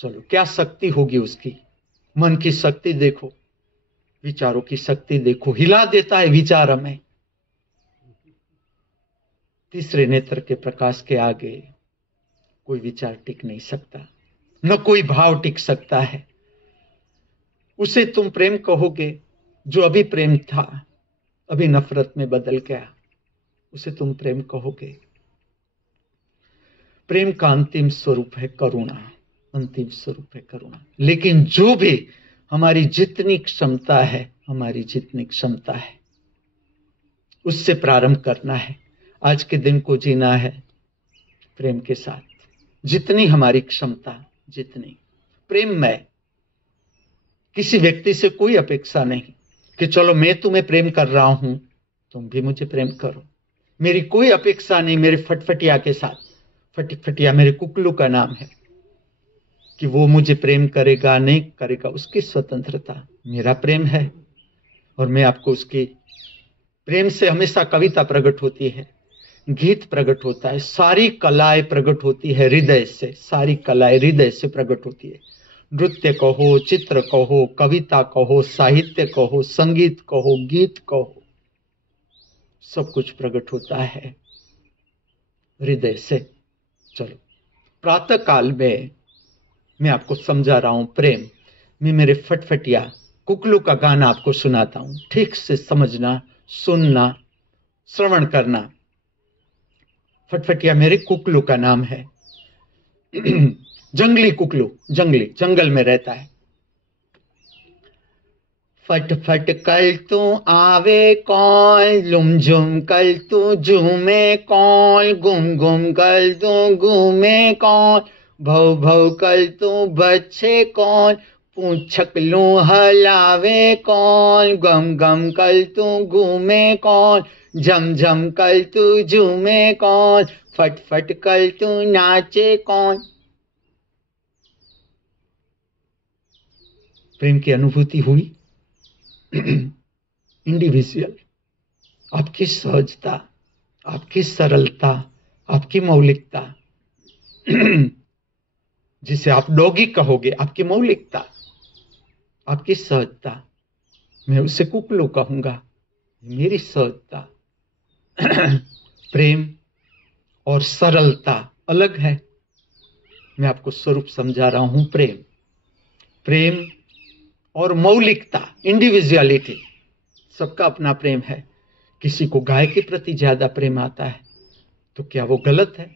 चलो क्या शक्ति होगी उसकी? मन की शक्ति देखो, विचारों की शक्ति देखो, हिला देता है विचार हमें। तीसरे नेत्र के प्रकाश के आगे कोई विचार टिक नहीं सकता, न कोई भाव टिक सकता है। उसे तुम प्रेम कहोगे जो अभी प्रेम था, अभी नफरत में बदल गया, उसे तुम प्रेम कहोगे। प्रेम का अंतिम स्वरूप है करुणा, अंतिम स्वरूप है करुणा। लेकिन जो भी हमारी जितनी क्षमता है, हमारी जितनी क्षमता है उससे प्रारंभ करना है। आज के दिन को जीना है प्रेम के साथ, जितनी हमारी क्षमता, जितनी प्रेम में। किसी व्यक्ति से कोई अपेक्षा नहीं कि चलो मैं तुम्हें प्रेम कर रहा हूं तुम भी मुझे प्रेम करो। मेरी कोई अपेक्षा नहीं मेरे फटफटिया के साथ। फटिया मेरे कुकलू का नाम है कि वो मुझे प्रेम करेगा नहीं करेगा, उसकी स्वतंत्रता। मेरा प्रेम है और मैं आपको उसकी प्रेम से हमेशा कविता प्रकट होती है, गीत प्रकट होता है, सारी कलाएं प्रकट होती है हृदय से। सारी कलाएं हृदय से प्रकट होती है। नृत्य कहो, चित्र कहो, कविता कहो, साहित्य कहो, संगीत कहो, गीत कहो, सब कुछ प्रकट होता है हृदय से। चलो प्रातः काल में मैं आपको समझा रहा हूं प्रेम। मैं मेरे फटफटिया कुकलू का गाना आपको सुनाता हूं, ठीक से समझना, सुनना, श्रवण करना। फटफटिया मेरे कुकलू का नाम है। जंगली कुकलू, जंगल में रहता है। फट फट कल तू आवे कौन, लुम झुम कल तू झूमे कौन, गुम गुम कल तू घूमे कौन, भव भव कल तू बच्चे कौन, पूछक लू हलावे कौन, गम गम कल तू घूमे कौन, झम झम कल तू झूमे कौन, फट फट कल तू नाचे कौन। प्रेम की अनुभूति हुई। इंडिविजुअल, आपकी सहजता, आपकी सरलता, आपकी मौलिकता, जिसे आप डॉगी कहोगे, आपकी मौलिकता, आपकी सहजता, मैं उसे कुकलू कहूंगा, मेरी सहजता। प्रेम और सरलता अलग है। मैं आपको स्वरूप समझा रहा हूं। प्रेम और मौलिकता, इंडिविजुअलिटी, सबका अपना प्रेम है। किसी को गाय के प्रति ज्यादा प्रेम आता है तो क्या वो गलत है?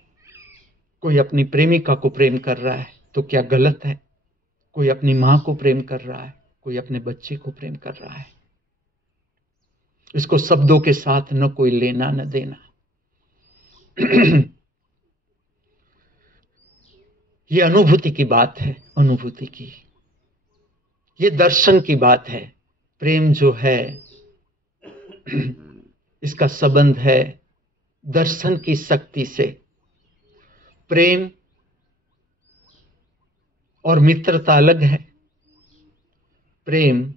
कोई अपनी प्रेमिका को प्रेम कर रहा है तो क्या गलत है? कोई अपनी मां को प्रेम कर रहा है, कोई अपने बच्चे को प्रेम कर रहा है। इसको शब्दों के साथ न कोई लेना न देना। ये अनुभूति की बात है, अनुभूति की, ये दर्शन की बात है। प्रेम जो है इसका संबंध है दर्शन की शक्ति से। प्रेम और मित्रता अलग है, प्रेम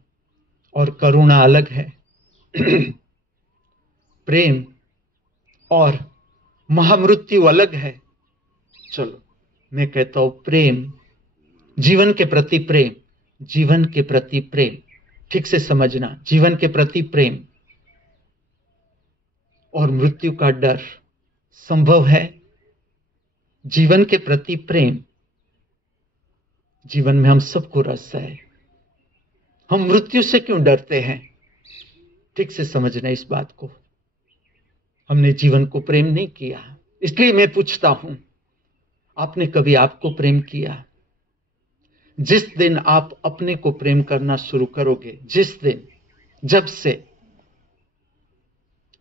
और करुणा अलग है। प्रेम और महामृत्यु अलग है। चलो मैं कहता हूं प्रेम, जीवन के प्रति प्रेम, जीवन के प्रति प्रेम, ठीक से समझना, जीवन के प्रति प्रेम और मृत्यु का डर संभव है। जीवन के प्रति प्रेम, जीवन में हम सबको रस है, हम मृत्यु से क्यों डरते हैं? ठीक से समझना इस बात को। हमने जीवन को प्रेम नहीं किया, इसलिए मैं पूछता हूं, आपने कभी आपको प्रेम किया? जिस दिन आप अपने को प्रेम करना शुरू करोगे, जिस दिन, जब से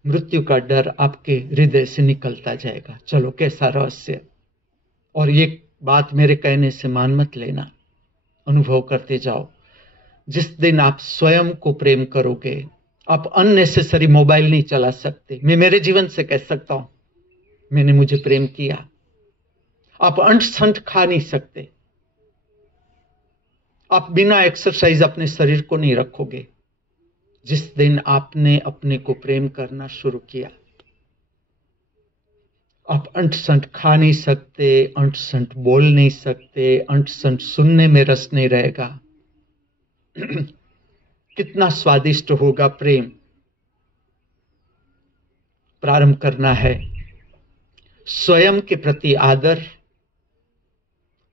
मृत्यु का डर आपके हृदय से निकलता जाएगा। चलो कैसा रहस्य! और ये बात मेरे कहने से मान मत लेना, अनुभव करते जाओ। जिस दिन आप स्वयं को प्रेम करोगे, आप अननेसेसरी मोबाइल नहीं चला सकते। मैं मेरे जीवन से कह सकता हूं, मैंने मुझे प्रेम किया। आप अंट संट खा नहीं सकते, आप बिना एक्सरसाइज अपने शरीर को नहीं रखोगे। जिस दिन आपने अपने को प्रेम करना शुरू किया, आप अंट संट खा नहीं सकते, अंट संट बोल नहीं सकते, अंट संट सुनने में रस नहीं रहेगा। कितना स्वादिष्ट होगा प्रेम! प्रारंभ करना है स्वयं के प्रति आदर,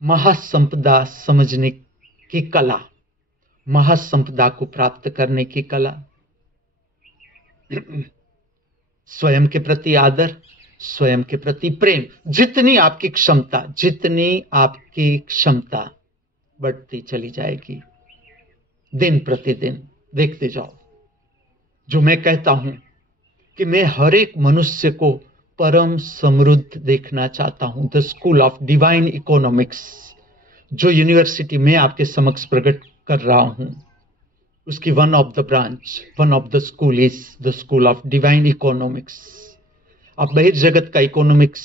महासंपदा समझने की कला, महासंपदा को प्राप्त करने की कला। स्वयं के प्रति आदर, स्वयं के प्रति प्रेम, जितनी आपकी क्षमता, जितनी आपकी क्षमता बढ़ती चली जाएगी दिन प्रतिदिन। देखते जाओ। जो मैं कहता हूं कि मैं हर एक मनुष्य को परम समृद्ध देखना चाहता हूं। The school of divine economics, जो यूनिवर्सिटी में आपके समक्ष प्रकट कर रहा हूं, उसकी one of the branch, one of the school is the school of divine economics. अब बहिर्जगत का इकोनॉमिक्स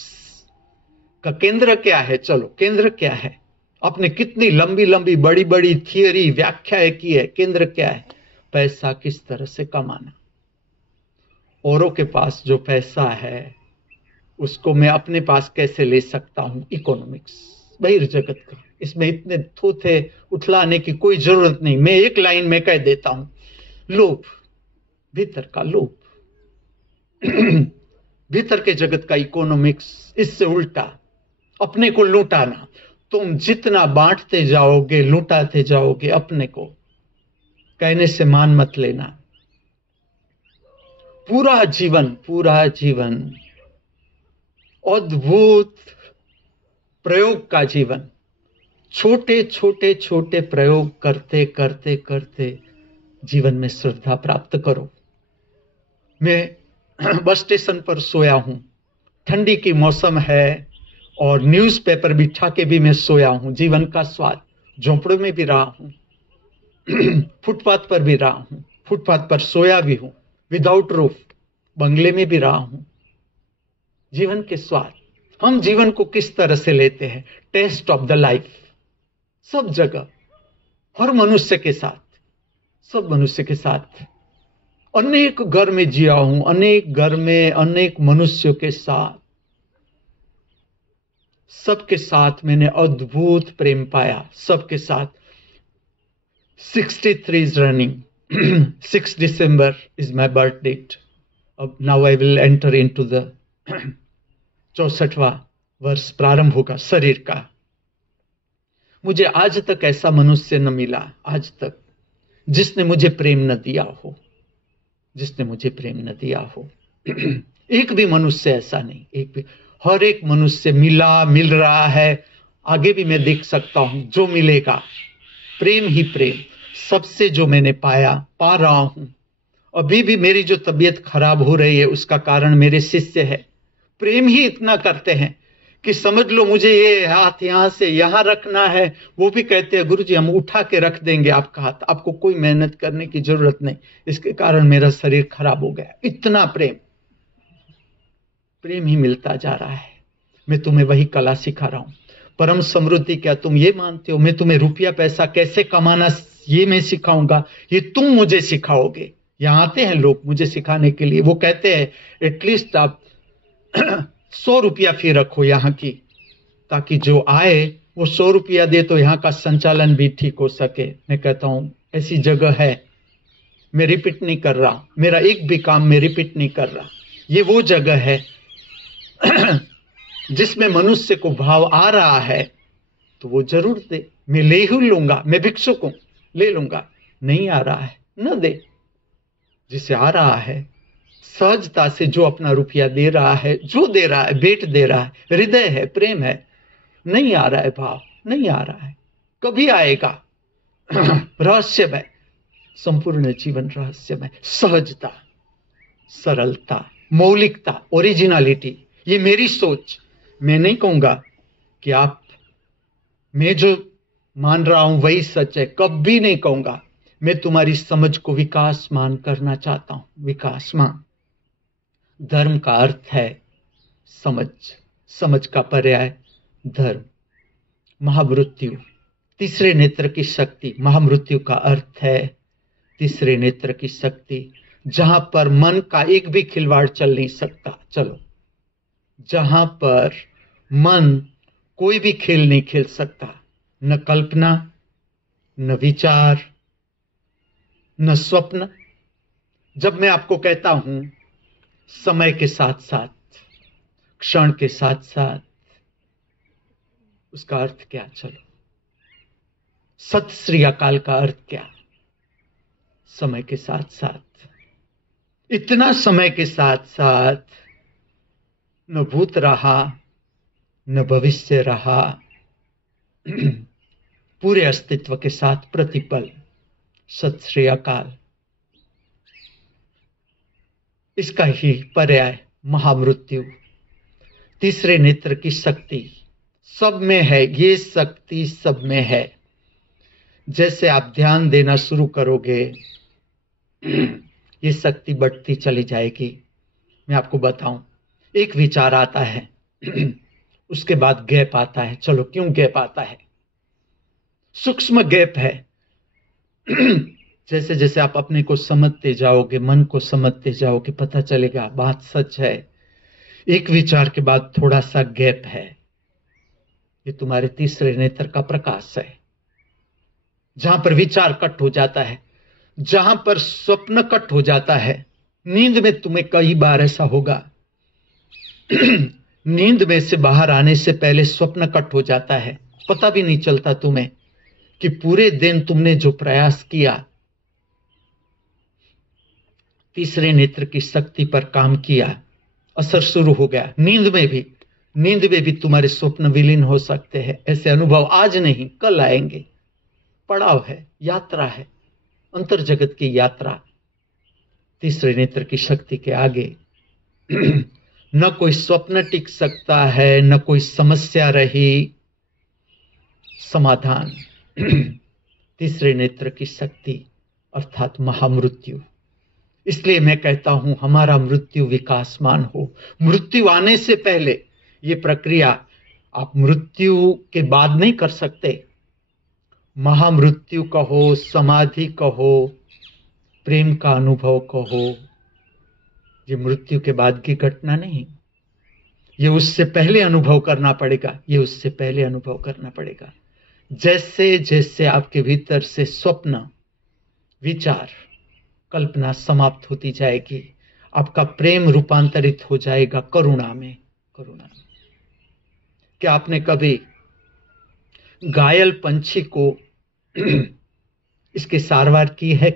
का केंद्र क्या है? चलो केंद्र क्या है? आपने कितनी लंबी लंबी बड़ी बड़ी थियरी व्याख्याएं की है। केंद्र क्या है? पैसा किस तरह से कमाना। औरों के पास जो पैसा है उसको मैं अपने पास कैसे ले सकता हूं? इकोनॉमिक्स, बहिर्जगत का। इसमें इतने थोथे उठलाने की कोई जरूरत नहीं। मैं एक लाइन में कह देता हूं, लोभ, भीतर का लोभ। भीतर के जगत का इकोनॉमिक्स इससे उल्टा, अपने को लूटाना। तुम जितना बांटते जाओगे, लूटाते जाओगे अपने को। कहने से मान मत लेना। पूरा जीवन अद्भुत प्रयोग का जीवन, छोटे छोटे छोटे प्रयोग करते करते करते जीवन में श्रद्धा प्राप्त करो। मैं बस स्टेशन पर सोया हूं, ठंडी की मौसम है और न्यूज़पेपर बिठा के भी मैं सोया हूं। जीवन का स्वाद, झोंपड़ों में भी रहा हूं, फुटपाथ पर भी रहा हूं, फुटपाथ पर सोया भी हूं, विदाउट रूफ बंगले में भी रहा हूं। जीवन के स्वाद, हम जीवन को किस तरह से लेते हैं? टेस्ट ऑफ द लाइफ, सब जगह, हर मनुष्य के साथ, सब मनुष्य के साथ। अनेक घर में जिया हूं, अनेक घर में अनेक मनुष्यों के साथ, सबके साथ मैंने अद्भुत प्रेम पाया, सबके साथ। 63 is running. 6 December is my birth date. Now I will enter into the 64वां वर्ष प्रारंभ होगा शरीर का। मुझे आज तक ऐसा मनुष्य न मिला, आज तक, जिसने मुझे प्रेम न दिया हो, जिसने मुझे प्रेम न दिया हो। एक भी मनुष्य ऐसा नहीं, एक भी। हर एक मनुष्य मिल रहा है, आगे भी मैं देख सकता हूं, जो मिलेगा प्रेम ही प्रेम। सबसे जो मैंने पाया, पा रहा हूं। अभी भी मेरी जो तबीयत खराब हो रही है उसका कारण मेरे शिष्य है। प्रेम ही इतना करते हैं कि समझ लो मुझे ये हाथ यहां से यहां रखना है, वो भी कहते हैं गुरुजी हम उठा के रख देंगे आपका हाथ, आपको कोई मेहनत करने की जरूरत नहीं। इसके कारण मेरा शरीर खराब हो गया। इतना प्रेम, प्रेम ही मिलता जा रहा है। मैं तुम्हें वही कला सिखा रहा हूं। परम समृद्धि क्या तुम ये मानते हो मैं तुम्हें रुपया पैसा कैसे कमाना ये मैं सिखाऊंगा? ये तुम मुझे सिखाओगे। यहां आते हैं लोग मुझे सिखाने के लिए, वो कहते हैं एटलीस्ट आप 100 रुपया फी रखो यहाँ की, ताकि जो आए वो 100 रुपया दे तो यहाँ का संचालन भी ठीक हो सके। मैं कहता हूं ऐसी जगह है, मैं रिपीट नहीं कर रहा, मेरा एक भी काम मैं रिपीट नहीं कर रहा। ये वो जगह है जिसमें मनुष्य को भाव आ रहा है तो वो जरूर दे, मैं ले ही लूंगा, मैं भिक्षुक हूं, ले लूंगा। नहीं आ रहा है न दे। जिसे आ रहा है सहजता से, जो अपना रुपया दे रहा है, जो दे रहा है, भेंट दे रहा है, हृदय है, प्रेम है। नहीं आ रहा है भाव, नहीं आ रहा है, कभी आएगा। रहस्यमय, संपूर्ण जीवन रहस्यमय। सहजता, सरलता, मौलिकता, ओरिजिनलिटी, ये मेरी सोच। मैं नहीं कहूंगा कि आप, मैं जो मान रहा हूं वही सच है, कभी नहीं कहूंगा। मैं तुम्हारी समझ को विकासमान करना चाहता हूं, विकासमान। धर्म का अर्थ है समझ, समझ का पर्याय धर्म। महामृत्यु, तीसरे नेत्र की शक्ति। महामृत्यु का अर्थ है तीसरे नेत्र की शक्ति, जहां पर मन का एक भी खिलवाड़ चल नहीं सकता। चलो, जहां पर मन कोई भी खेल नहीं खेल सकता, न कल्पना, न विचार, न स्वप्न। जब मैं आपको कहता हूं समय के साथ साथ, क्षण के साथ साथ, उसका अर्थ क्या? चलो, सत श्री अकाल का अर्थ क्या? समय के साथ साथ, इतना समय के साथ साथ न भूत रहा न भविष्य रहा, पूरे अस्तित्व के साथ प्रतिपल। सत श्री अकाल, इसका ही पर्याय महामृत्यु। तीसरे नेत्र की शक्ति सब में है, ये शक्ति सब में है। जैसे आप ध्यान देना शुरू करोगे ये शक्ति बढ़ती चली जाएगी। मैं आपको बताऊं, एक विचार आता है उसके बाद गैप आता है। चलो, क्यों गैप आता है? सूक्ष्म गैप है। जैसे जैसे आप अपने को समझते जाओगे, मन को समझते जाओगे, पता चलेगा बात सच है। एक विचार के बाद थोड़ा सा गैप है, ये तुम्हारे तीसरे नेत्र का प्रकाश है। जहां पर विचार कट हो जाता है, जहां पर स्वप्न कट हो जाता है। नींद में तुम्हें कई बार ऐसा होगा नींद में से बाहर आने से पहले स्वप्न कट हो जाता है, पता भी नहीं चलता तुम्हें कि पूरे दिन तुमने जो प्रयास किया, तीसरे नेत्र की शक्ति पर काम किया, असर शुरू हो गया। नींद में भी, नींद में भी तुम्हारे स्वप्न विलीन हो सकते हैं। ऐसे अनुभव आज नहीं कल आएंगे। पड़ाव है, यात्रा है, अंतर जगत की यात्रा। तीसरे नेत्र की शक्ति के आगे न कोई स्वप्न टिक सकता है, न कोई समस्या रही, समाधान। तीसरे नेत्र की शक्ति अर्थात महामृत्यु। इसलिए मैं कहता हूं हमारा मृत्यु विकासमान हो। मृत्यु आने से पहले ये प्रक्रिया आप मृत्यु के बाद नहीं कर सकते। महामृत्यु कहो, समाधि कहो, प्रेम का अनुभव कहो, ये मृत्यु के बाद की घटना नहीं। ये उससे पहले अनुभव करना पड़ेगा, ये उससे पहले अनुभव करना पड़ेगा। जैसे जैसे आपके भीतर से स्वप्न, विचार, कल्पना समाप्त होती जाएगी, आपका प्रेम रूपांतरित हो जाएगा करुणा में। करुणा में क्या आपने कभी घायल पंछी को इसकी सारवार की है?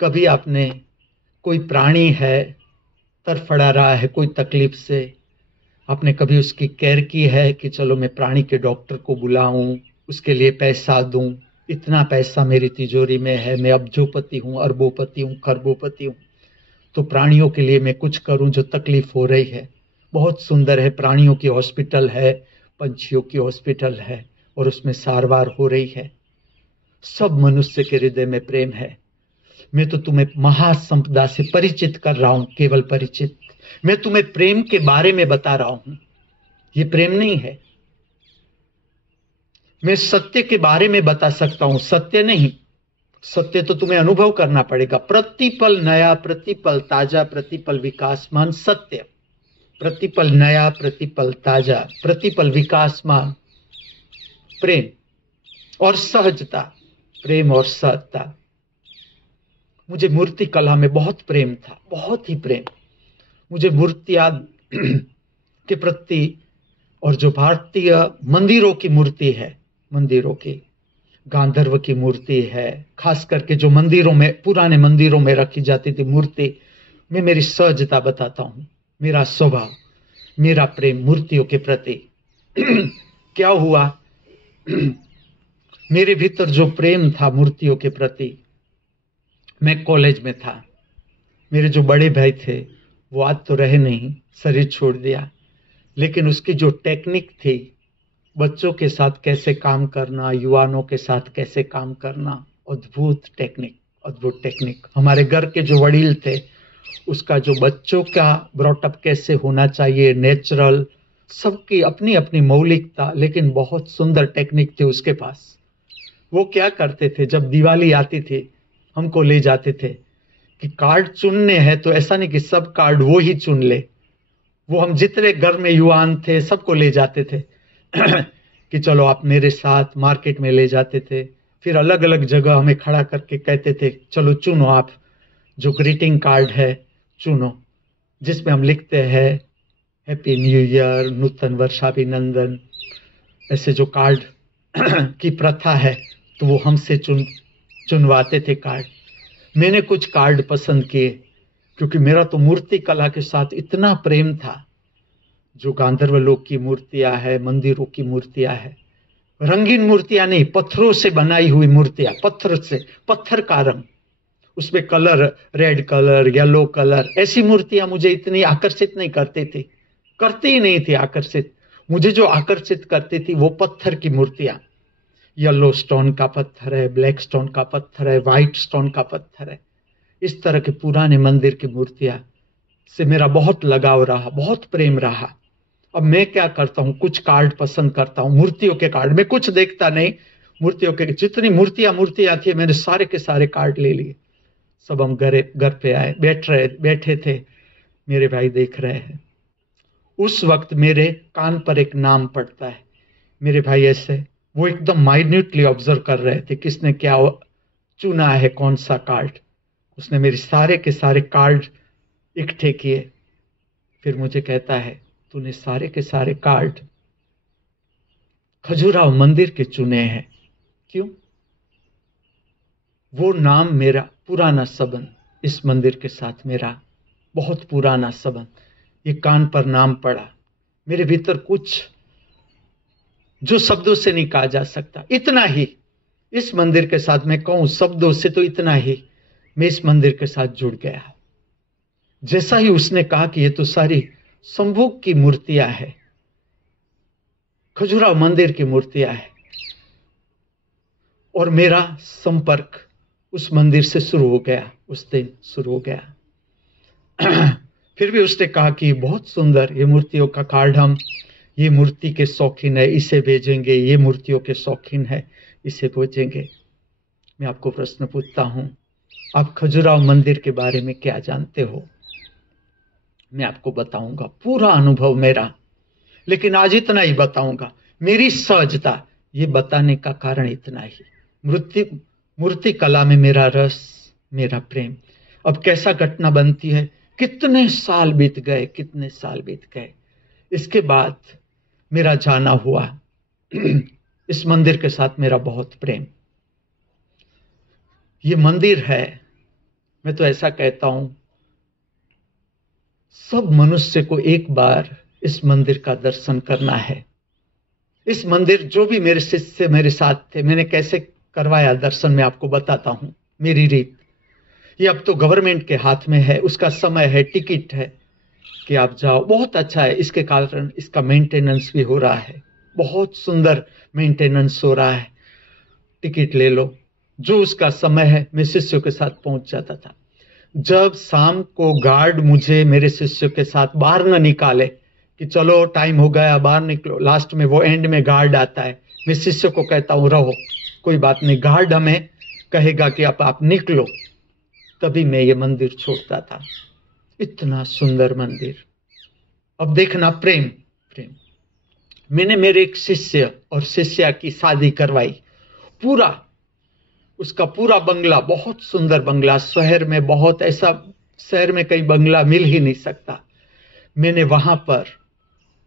कभी आपने कोई प्राणी है, तड़फड़ा रहा है कोई तकलीफ से, आपने कभी उसकी केयर की है कि चलो मैं प्राणी के डॉक्टर को बुलाऊं, उसके लिए पैसा दूं, इतना पैसा मेरी तिजोरी में है, मैं अब्जोपति हूं, अरबोपति हूं, खरबोपति हूं, तो प्राणियों के लिए मैं कुछ करूं जो तकलीफ हो रही है। बहुत सुंदर है, प्राणियों की हॉस्पिटल है, पंछियों की हॉस्पिटल है और उसमें सारवार हो रही है। सब मनुष्य के हृदय में प्रेम है। मैं तो तुम्हें महासंपदा से परिचित कर रहा हूं, केवल परिचित। मैं तुम्हें प्रेम के बारे में बता रहा हूं, ये प्रेम नहीं है। मैं सत्य के बारे में बता सकता हूं, सत्य नहीं। सत्य तो तुम्हें अनुभव करना पड़ेगा। प्रतिपल नया, प्रतिपल ताजा, प्रतिपल विकासमान सत्य। प्रतिपल नया, प्रतिपल ताजा, प्रतिपल विकासमान प्रेम और सहजता। प्रेम और सहजता। मुझे मूर्ति कला में बहुत प्रेम था, बहुत ही प्रेम। मुझे मूर्तियां के प्रति, और जो भारतीय मंदिरों की मूर्ति है, मंदिरों की, गांधर्व की मूर्ति है, खास करके जो मंदिरों में, पुराने मंदिरों में रखी जाती थी मूर्ति, मैं मेरी सहजता बताता हूं, मेरा स्वभाव, मेरा प्रेम मूर्तियों के प्रति। क्या हुआ, मेरे भीतर जो प्रेम था मूर्तियों के प्रति, मैं कॉलेज में था, मेरे जो बड़े भाई थे वो आज तो रहे नहीं, शरीर छोड़ दिया, लेकिन उसकी जो टेक्निक थी, बच्चों के साथ कैसे काम करना, युवानों के साथ कैसे काम करना, अद्भुत टेक्निक, अद्भुत टेक्निक। हमारे घर के जो वडील थे, उसका जो बच्चों का ब्रॉटअप कैसे होना चाहिए, नेचुरल, सबकी अपनी अपनी मौलिकता, लेकिन बहुत सुंदर टेक्निक थी उसके पास। वो क्या करते थे, जब दिवाली आती थी हमको ले जाते थे कि कार्ड चुनने हैं, तो ऐसा नहीं कि सब कार्ड वो ही चुन ले, वो हम जितने घर में युवान थे सबको ले जाते थे कि चलो आप मेरे साथ, मार्केट में ले जाते थे। फिर अलग अलग जगह हमें खड़ा करके कहते थे चलो चुनो, आप जो ग्रीटिंग कार्ड है चुनो, जिसमें हम लिखते हैं हैप्पी न्यू ईयर, नूतन वर्षाभिनंदन। ऐसे जो कार्ड की प्रथा है, तो वो हमसे चुनवाते थे कार्ड। मैंने कुछ कार्ड पसंद किए, क्योंकि मेरा तो मूर्ति कला के साथ इतना प्रेम था। जो गांधर्व लोक की मूर्तियां है, मंदिरों की मूर्तियां है, रंगीन मूर्तियां नहीं, पत्थरों से बनाई हुई मूर्तियां, पत्थर से, पत्थर का रंग, उसमें colour, red colour, yellow colour, ऐसी मूर्तियां मुझे इतनी आकर्षित नहीं करती थी, करती ही नहीं थी आकर्षित। मुझे जो आकर्षित करती थी वो पत्थर की मूर्तियां, येलो स्टोन का पत्थर है, ब्लैक स्टोन का पत्थर है, व्हाइट स्टोन का पत्थर है, इस तरह के पुराने मंदिर की मूर्तियां से मेरा बहुत लगाव रहा, बहुत प्रेम रहा। अब मैं क्या करता हूं, कुछ कार्ड पसंद करता हूं, मूर्तियों के कार्ड, मैं कुछ देखता नहीं, मूर्तियों के जितनी मूर्तियां थी मैंने सारे के सारे कार्ड ले लिए। सब हम घर पे आए, बैठे थे, मेरे भाई देख रहे हैं। उस वक्त मेरे कान पर एक नाम पड़ता है। मेरे भाई ऐसे, वो एकदम माइन्यूटली ऑब्जर्व कर रहे थे किसने क्या चुना है, कौन सा कार्ड। उसने मेरे सारे के सारे कार्ड इकट्ठे किए, फिर मुझे कहता है तूने सारे के सारे कार्ड खजुराहो मंदिर के चुने हैं, क्यों? वो नाम, मेरा पुराना संबंध इस मंदिर के साथ, मेरा बहुत पुराना संबंध, ये कान पर नाम पड़ा, मेरे भीतर कुछ जो शब्दों से नहीं कहा जा सकता। इतना ही इस मंदिर के साथ मैं कहूं शब्दों से तो इतना ही मैं इस मंदिर के साथ जुड़ गया। जैसा ही उसने कहा कि ये तो सारी संभोग की मूर्तियां हैं, खजुराहो मंदिर की मूर्तियां हैं, और मेरा संपर्क उस मंदिर से शुरू हो गया, उस दिन शुरू हो गया। फिर भी उसने कहा कि बहुत सुंदर, ये मूर्तियों का कार्ड हम, ये मूर्ति के शौकीन है इसे भेजेंगे, ये मूर्तियों के शौकीन है इसे भेजेंगे। मैं आपको प्रश्न पूछता हूं, आप खजुराहो मंदिर के बारे में क्या जानते हो? मैं आपको बताऊंगा पूरा अनुभव मेरा, लेकिन आज इतना ही बताऊंगा। मेरी सहजता ये बताने का कारण इतना ही, मूर्ति कला में मेरा रस, मेरा प्रेम। अब कैसा घटना बनती है, कितने साल बीत गए, कितने साल बीत गए। इसके बाद मेरा जाना हुआ। इस मंदिर के साथ मेरा बहुत प्रेम। ये मंदिर है, मैं तो ऐसा कहता हूं, सब मनुष्य को एक बार इस मंदिर का दर्शन करना है। इस मंदिर, जो भी मेरे शिष्य मेरे साथ थे, मैंने कैसे करवाया दर्शन मैं आपको बताता हूं, मेरी रीत। ये अब तो गवर्नमेंट के हाथ में है, उसका समय है, टिकट है कि आप जाओ, बहुत अच्छा है। इसके कारण इसका मेंटेनेंस भी हो रहा है, बहुत सुंदर मेंटेनेंस हो रहा है। टिकट ले लो, जो उसका समय है। मैं शिष्यों के साथ पहुंच जाता था। जब शाम को गार्ड मुझे मेरे शिष्यों के साथ बाहर न निकाले कि चलो टाइम हो गया बाहर निकलो, लास्ट में वो एंड में गार्ड आता है, मैं शिष्यों को कहता हूं रहो, कोई बात नहीं, गार्ड हमें कहेगा कि आप निकलो, तभी मैं ये मंदिर छोड़ता था। इतना सुंदर मंदिर। अब देखना, प्रेम प्रेम। मैंने मेरे एक शिष्य और शिष्या की शादी करवाई, पूरा उसका पूरा बंगला, बहुत सुंदर बंगला, शहर में बहुत, ऐसा शहर में कहीं बंगला मिल ही नहीं सकता। मैंने वहां पर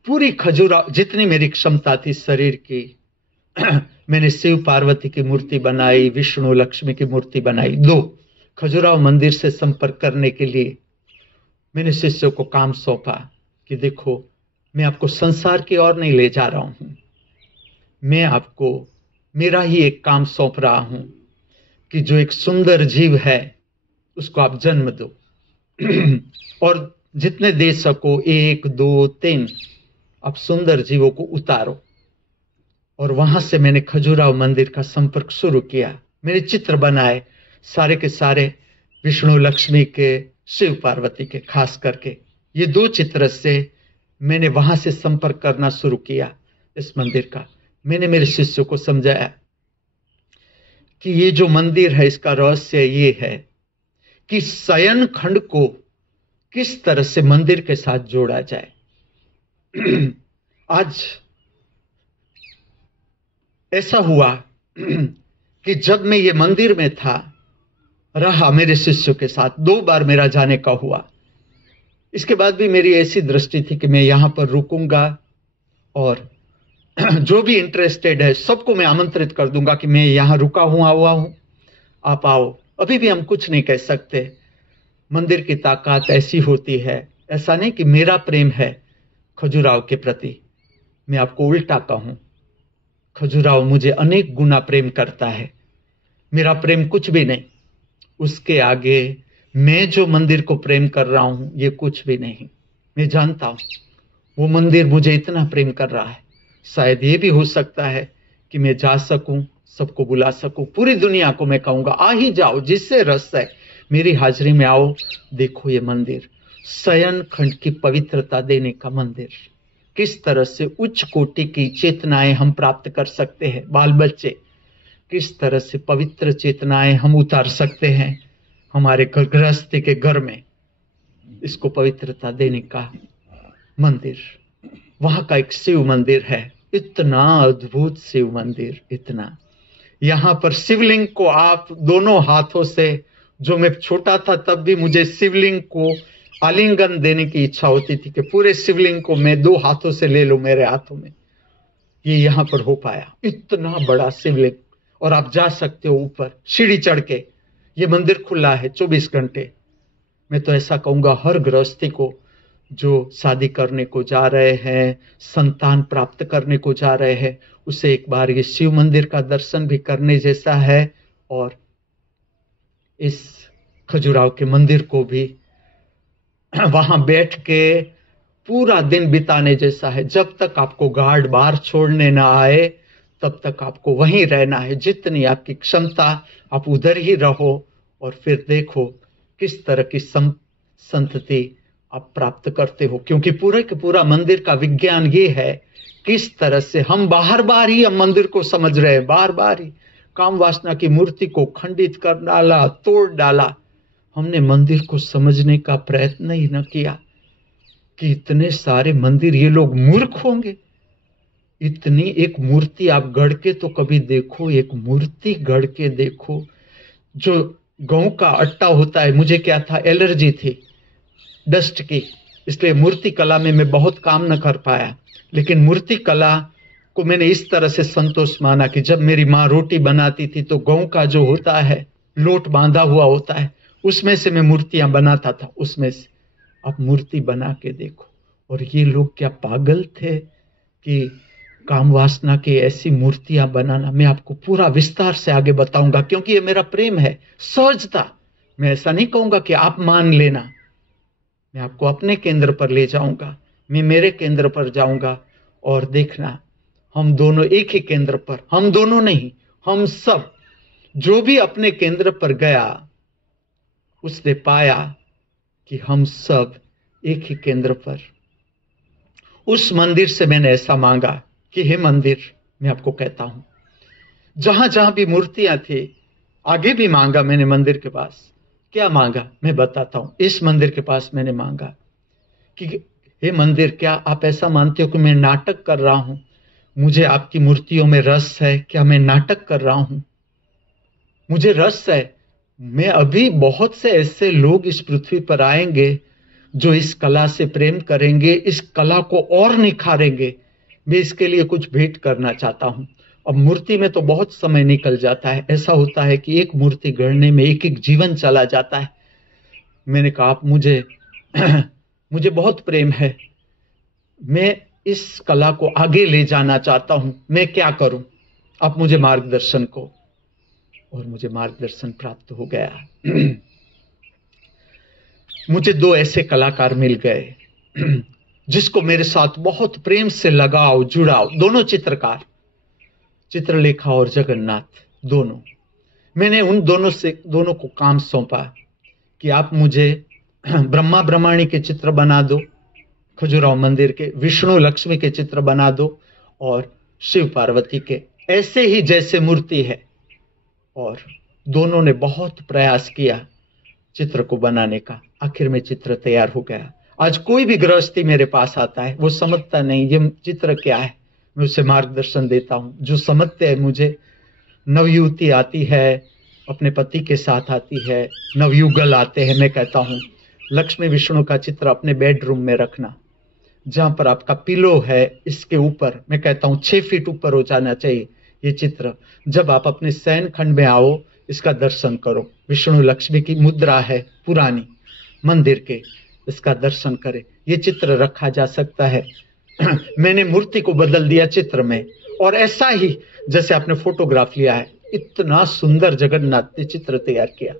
पूरी खजुराहो, जितनी मेरी क्षमता थी शरीर की, मैंने शिव पार्वती की मूर्ति बनाई, विष्णु लक्ष्मी की मूर्ति बनाई। 2 खजुराहो मंदिर से संपर्क करने के लिए मैंने शिष्यों को काम सौंपा कि देखो, मैं आपको संसार की ओर नहीं ले जा रहा हूं, मैं आपको मेरा ही एक काम सौंप रहा हूं कि जो एक सुंदर जीव है उसको आप जन्म दो, और जितने दे सको 1 2 3 आप सुंदर जीवों को उतारो। और वहां से मैंने खजुराहो मंदिर का संपर्क शुरू किया। मेरे चित्र बनाए, सारे के सारे विष्णु लक्ष्मी के, शिव पार्वती के, खास करके ये 2 चित्र से मैंने वहां से संपर्क करना शुरू किया इस मंदिर का। मैंने मेरे शिष्यों को समझाया कि ये जो मंदिर है इसका रहस्य ये है कि शयन खंड को किस तरह से मंदिर के साथ जोड़ा जाए। आज ऐसा हुआ कि जब मैं ये मंदिर में था, रहा मेरे शिष्यों के साथ, 2 बार मेरा जाने का हुआ। इसके बाद भी मेरी ऐसी दृष्टि थी कि मैं यहां पर रुकूंगा और जो भी इंटरेस्टेड है सबको मैं आमंत्रित कर दूंगा कि मैं यहां रुका हुआ हूं, आप आओ। अभी भी हम कुछ नहीं कह सकते, मंदिर की ताकत ऐसी होती है। ऐसा नहीं कि मेरा प्रेम है खजुराहो के प्रति, मैं आपको उल्टा कहूं, खजुराहो मुझे अनेक गुना प्रेम करता है। मेरा प्रेम कुछ भी नहीं, उसके आगे मैं जो मंदिर को प्रेम कर रहा हूं ये कुछ भी नहीं। मैं जानता हूं वो मंदिर मुझे इतना प्रेम कर रहा है। शायद ये भी हो सकता है कि मैं जा सकूं, सबको बुला सकूं, पूरी दुनिया को मैं कहूंगा आ ही जाओ, जिससे रस है मेरी हाजिरी में आओ, देखो ये मंदिर, शयन खंड की पवित्रता देने का मंदिर। किस तरह से उच्च कोटि की चेतनाएं हम प्राप्त कर सकते हैं, बाल बच्चे, किस तरह से पवित्र चेतनाएं हम उतार सकते हैं हमारे गृहस्थी के घर में, इसको पवित्रता देने का मंदिर। वहां का एक शिव मंदिर है, इतना अद्भुत शिव मंदिर, इतना। यहां पर शिवलिंग को आप दोनों हाथों से, जो मैं छोटा था तब भी मुझे शिवलिंग को आलिंगन देने की इच्छा होती थी कि पूरे शिवलिंग को मैं 2 हाथों से ले लूं मेरे हाथों में। ये यहां पर हो पाया, इतना बड़ा शिवलिंग। और आप जा सकते हो ऊपर सीढ़ी चढ़ के, ये मंदिर खुला है 24 घंटे। मैं तो ऐसा कहूंगा हर गृहस्थी को जो शादी करने को जा रहे हैं, संतान प्राप्त करने को जा रहे हैं, उसे एक बार ये शिव मंदिर का दर्शन भी करने जैसा है और इस खजुराहो के मंदिर को भी वहां बैठ के पूरा दिन बिताने जैसा है। जब तक आपको गार्ड बाहर छोड़ने ना आए तब तक आपको वहीं रहना है। जितनी आपकी क्षमता आप उधर ही रहो और फिर देखो किस तरह की संतति आप प्राप्त करते हो, क्योंकि पूरे के पूरा मंदिर का विज्ञान ये है किस तरह से हम बार बार ही हम मंदिर को समझ रहे हैं, बार बार ही काम वासना की मूर्ति को खंडित कर डाला, तोड़ डाला। हमने मंदिर को समझने का प्रयत्न ही न किया कि इतने सारे मंदिर, ये लोग मूर्ख होंगे। इतनी एक मूर्ति आप गढ़ के तो कभी देखो, एक मूर्ति गढ़ के देखो। जो गेहूं का आटा होता है, मुझे क्या था, एलर्जी थी डस्ट की, इसलिए मूर्ति कला में मैं बहुत काम न कर पाया। लेकिन मूर्ति कला को मैंने इस तरह से संतोष माना कि जब मेरी माँ रोटी बनाती थी तो गेहूं का जो होता है लोट बांधा हुआ होता है, उसमें से मैं मूर्तियां बनाता था। उसमें से आप मूर्ति बना के देखो। और ये लोग क्या पागल थे कि काम वासना की ऐसी मूर्तियां बनाना। मैं आपको पूरा विस्तार से आगे बताऊंगा, क्योंकि ये मेरा प्रेम है, सहजता। मैं ऐसा नहीं कहूंगा कि आप मान लेना, मैं आपको अपने केंद्र पर ले जाऊंगा, मैं मेरे केंद्र पर जाऊंगा और देखना हम दोनों एक ही केंद्र पर, हम दोनों नहीं, हम सब, जो भी अपने केंद्र पर गया उसने पाया कि हम सब एक ही केंद्र पर। उस मंदिर से मैंने ऐसा मांगा कि हे मंदिर, मैं आपको कहता हूं, जहां जहां भी मूर्तियां थी, आगे भी मांगा मैंने मंदिर के पास। क्या मांगा मैं बताता हूं। इस मंदिर के पास मैंने मांगा कि हे मंदिर, क्या आप ऐसा मानते हो कि मैं नाटक कर रहा हूं? मुझे आपकी मूर्तियों में रस है, क्या मैं नाटक कर रहा हूं? मुझे रस है। मैं अभी बहुत से ऐसे लोग इस पृथ्वी पर आएंगे जो इस कला से प्रेम करेंगे, इस कला को और निखारेंगे। मैं इसके लिए कुछ भेंट करना चाहता हूं। अब मूर्ति में तो बहुत समय निकल जाता है, ऐसा होता है कि एक मूर्ति गढ़ने में एक एक जीवन चला जाता है। मैंने कहा आप मुझे मुझे बहुत प्रेम है, मैं इस कला को आगे ले जाना चाहता हूं, मैं क्या करूं? आप मुझे मार्गदर्शन को। और मुझे मार्गदर्शन प्राप्त हो गया। मुझे दो ऐसे कलाकार मिल गए जिसको मेरे साथ बहुत प्रेम से लगाव, जुड़ाव, दोनों चित्रकार, चित्रलेखा और जगन्नाथ, दोनों। मैंने उन दोनों को काम सौंपा कि आप मुझे ब्रह्मा ब्रह्माणी के चित्र बना दो, खजुराहो मंदिर के, विष्णु लक्ष्मी के चित्र बना दो और शिव पार्वती के, ऐसे ही जैसे मूर्ति है। और दोनों ने बहुत प्रयास किया चित्र को बनाने का। आखिर में चित्र तैयार हो गया। आज कोई भी गृहस्थी मेरे पास आता है, वो समझता नहीं ये चित्र क्या है, मैं उसे मार्गदर्शन देता हूं। जो समझते हैं मुझे, नवयुवती आती है, अपने पति के साथ आती है, नवयुगल आते हैं, मैं कहता हूं लक्ष्मी विष्णु का चित्र अपने बेडरूम में रखना, जहां पर आपका पिलो है इसके ऊपर, मैं कहता हूं 6 फीट ऊपर हो जाना चाहिए ये चित्र। जब आप अपने शयन खंड में आओ, इसका दर्शन करो। विष्णु लक्ष्मी की मुद्रा है पुरानी मंदिर के, इसका दर्शन करें। ये चित्र रखा जा सकता है। मैंने मूर्ति को बदल दिया चित्र में, और ऐसा ही जैसे आपने फोटोग्राफ लिया है, इतना सुंदर जगन्नाथ ने चित्र तैयार किया।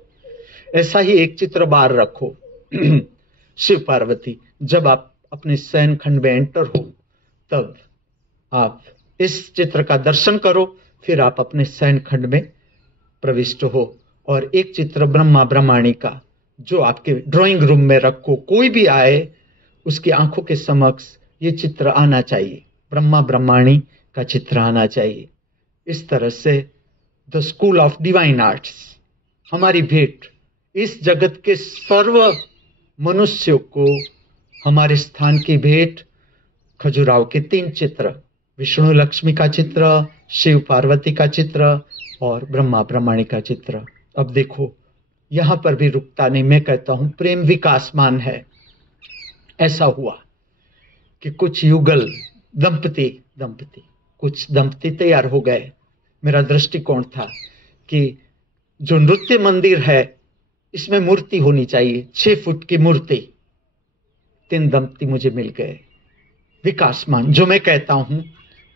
ऐसा ही एक चित्र बाहर रखो। शिव पार्वती, जब आप अपने शयन खंड में एंटर हो तब आप इस चित्र का दर्शन करो, फिर आप अपने शयन खंड में प्रविष्ट हो। और एक चित्र ब्रह्मा ब्रह्माणी का जो आपके ड्राइंग रूम में रखो, कोई भी आए उसकी आंखों के समक्ष ये चित्र आना चाहिए, ब्रह्मा ब्रह्माणी का चित्र आना चाहिए। इस तरह से the school of divine arts, हमारी भेंट इस जगत के सर्व मनुष्यों को, हमारे स्थान की भेंट, खजुराहो के 3 चित्र, विष्णु लक्ष्मी का चित्र, शिव पार्वती का चित्र और ब्रह्मा ब्रह्माणी का चित्र। अब देखो यहां पर भी रुकता नहीं, मैं कहता हूं प्रेम विकासमान है। ऐसा हुआ कि कुछ युगल दंपति कुछ दंपति तैयार हो गए। मेरा दृष्टिकोण था कि जो नृत्य मंदिर है इसमें मूर्ति होनी चाहिए, 6 फुट की मूर्ति। 3 दंपति मुझे मिल गए, विकासमान, जो मैं कहता हूं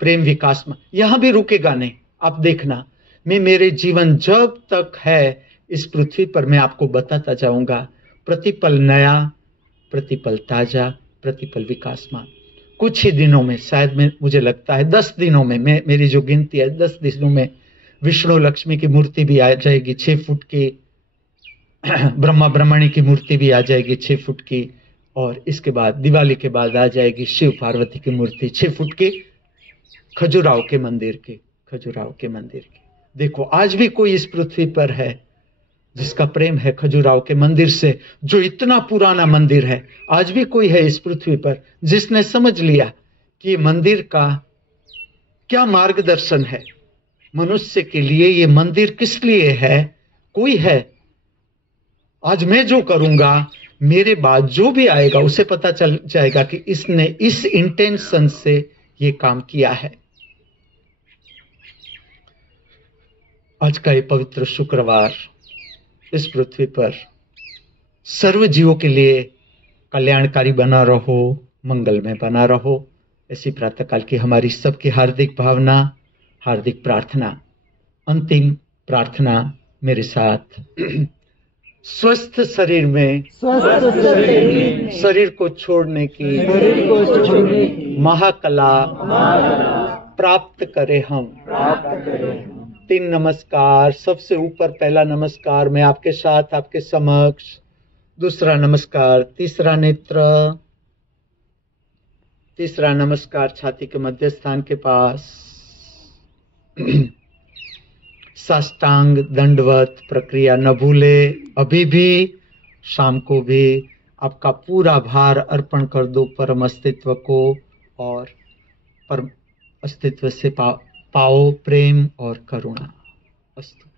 प्रेम विकासमान। यहां भी रुकेगा नहीं, आप देखना। मैं मेरे जीवन जब तक है इस पृथ्वी पर मैं आपको बताता जाऊंगा, प्रतिपल नया, प्रतिपल ताजा, प्रतिपल विकासमान। कुछ ही दिनों में, शायद मुझे लगता है 10 दिनों में, मेरी जो गिनती है 10 दिनों में विष्णु लक्ष्मी की मूर्ति भी आ जाएगी 6 फुट की, ब्रह्मा ब्रह्मणी की मूर्ति भी आ जाएगी 6 फुट की, और इसके बाद दिवाली के बाद आ जाएगी शिव पार्वती की मूर्ति 6 फुट की, खजुराहो के मंदिर की, खजुराहो के मंदिर की। देखो आज भी कोई इस पृथ्वी पर है जिसका प्रेम है खजुराहो के मंदिर से, जो इतना पुराना मंदिर है। आज भी कोई है इस पृथ्वी पर जिसने समझ लिया कि मंदिर का क्या मार्गदर्शन है, मनुष्य के लिए ये मंदिर किस लिए है। कोई है? आज मैं जो करूंगा, मेरे बाद जो भी आएगा उसे पता चल जाएगा कि इसने इस इंटेंशन से ये काम किया है। आज का ये पवित्र शुक्रवार इस पृथ्वी पर सर्व जीवों के लिए कल्याणकारी बना रहो, मंगलमय बना रहो, ऐसी प्रातःकाल की हमारी सबकी हार्दिक भावना, हार्दिक प्रार्थना। अंतिम प्रार्थना मेरे साथ। स्वस्थ शरीर में शरीर को छोड़ने की महाकला प्राप्त करें हम। 3 नमस्कार। सबसे ऊपर पहला नमस्कार मैं आपके साथ, आपके समक्ष। दूसरा नमस्कार तीसरा नेत्र। तीसरा नमस्कार छाती के मध्य स्थान के पास। साष्टांग दंडवत प्रक्रिया न भूले। अभी भी, शाम को भी आपका पूरा भार अर्पण कर दो परम अस्तित्व को, और परम अस्तित्व से पाओ प्रेम और करुणा। अस्तु।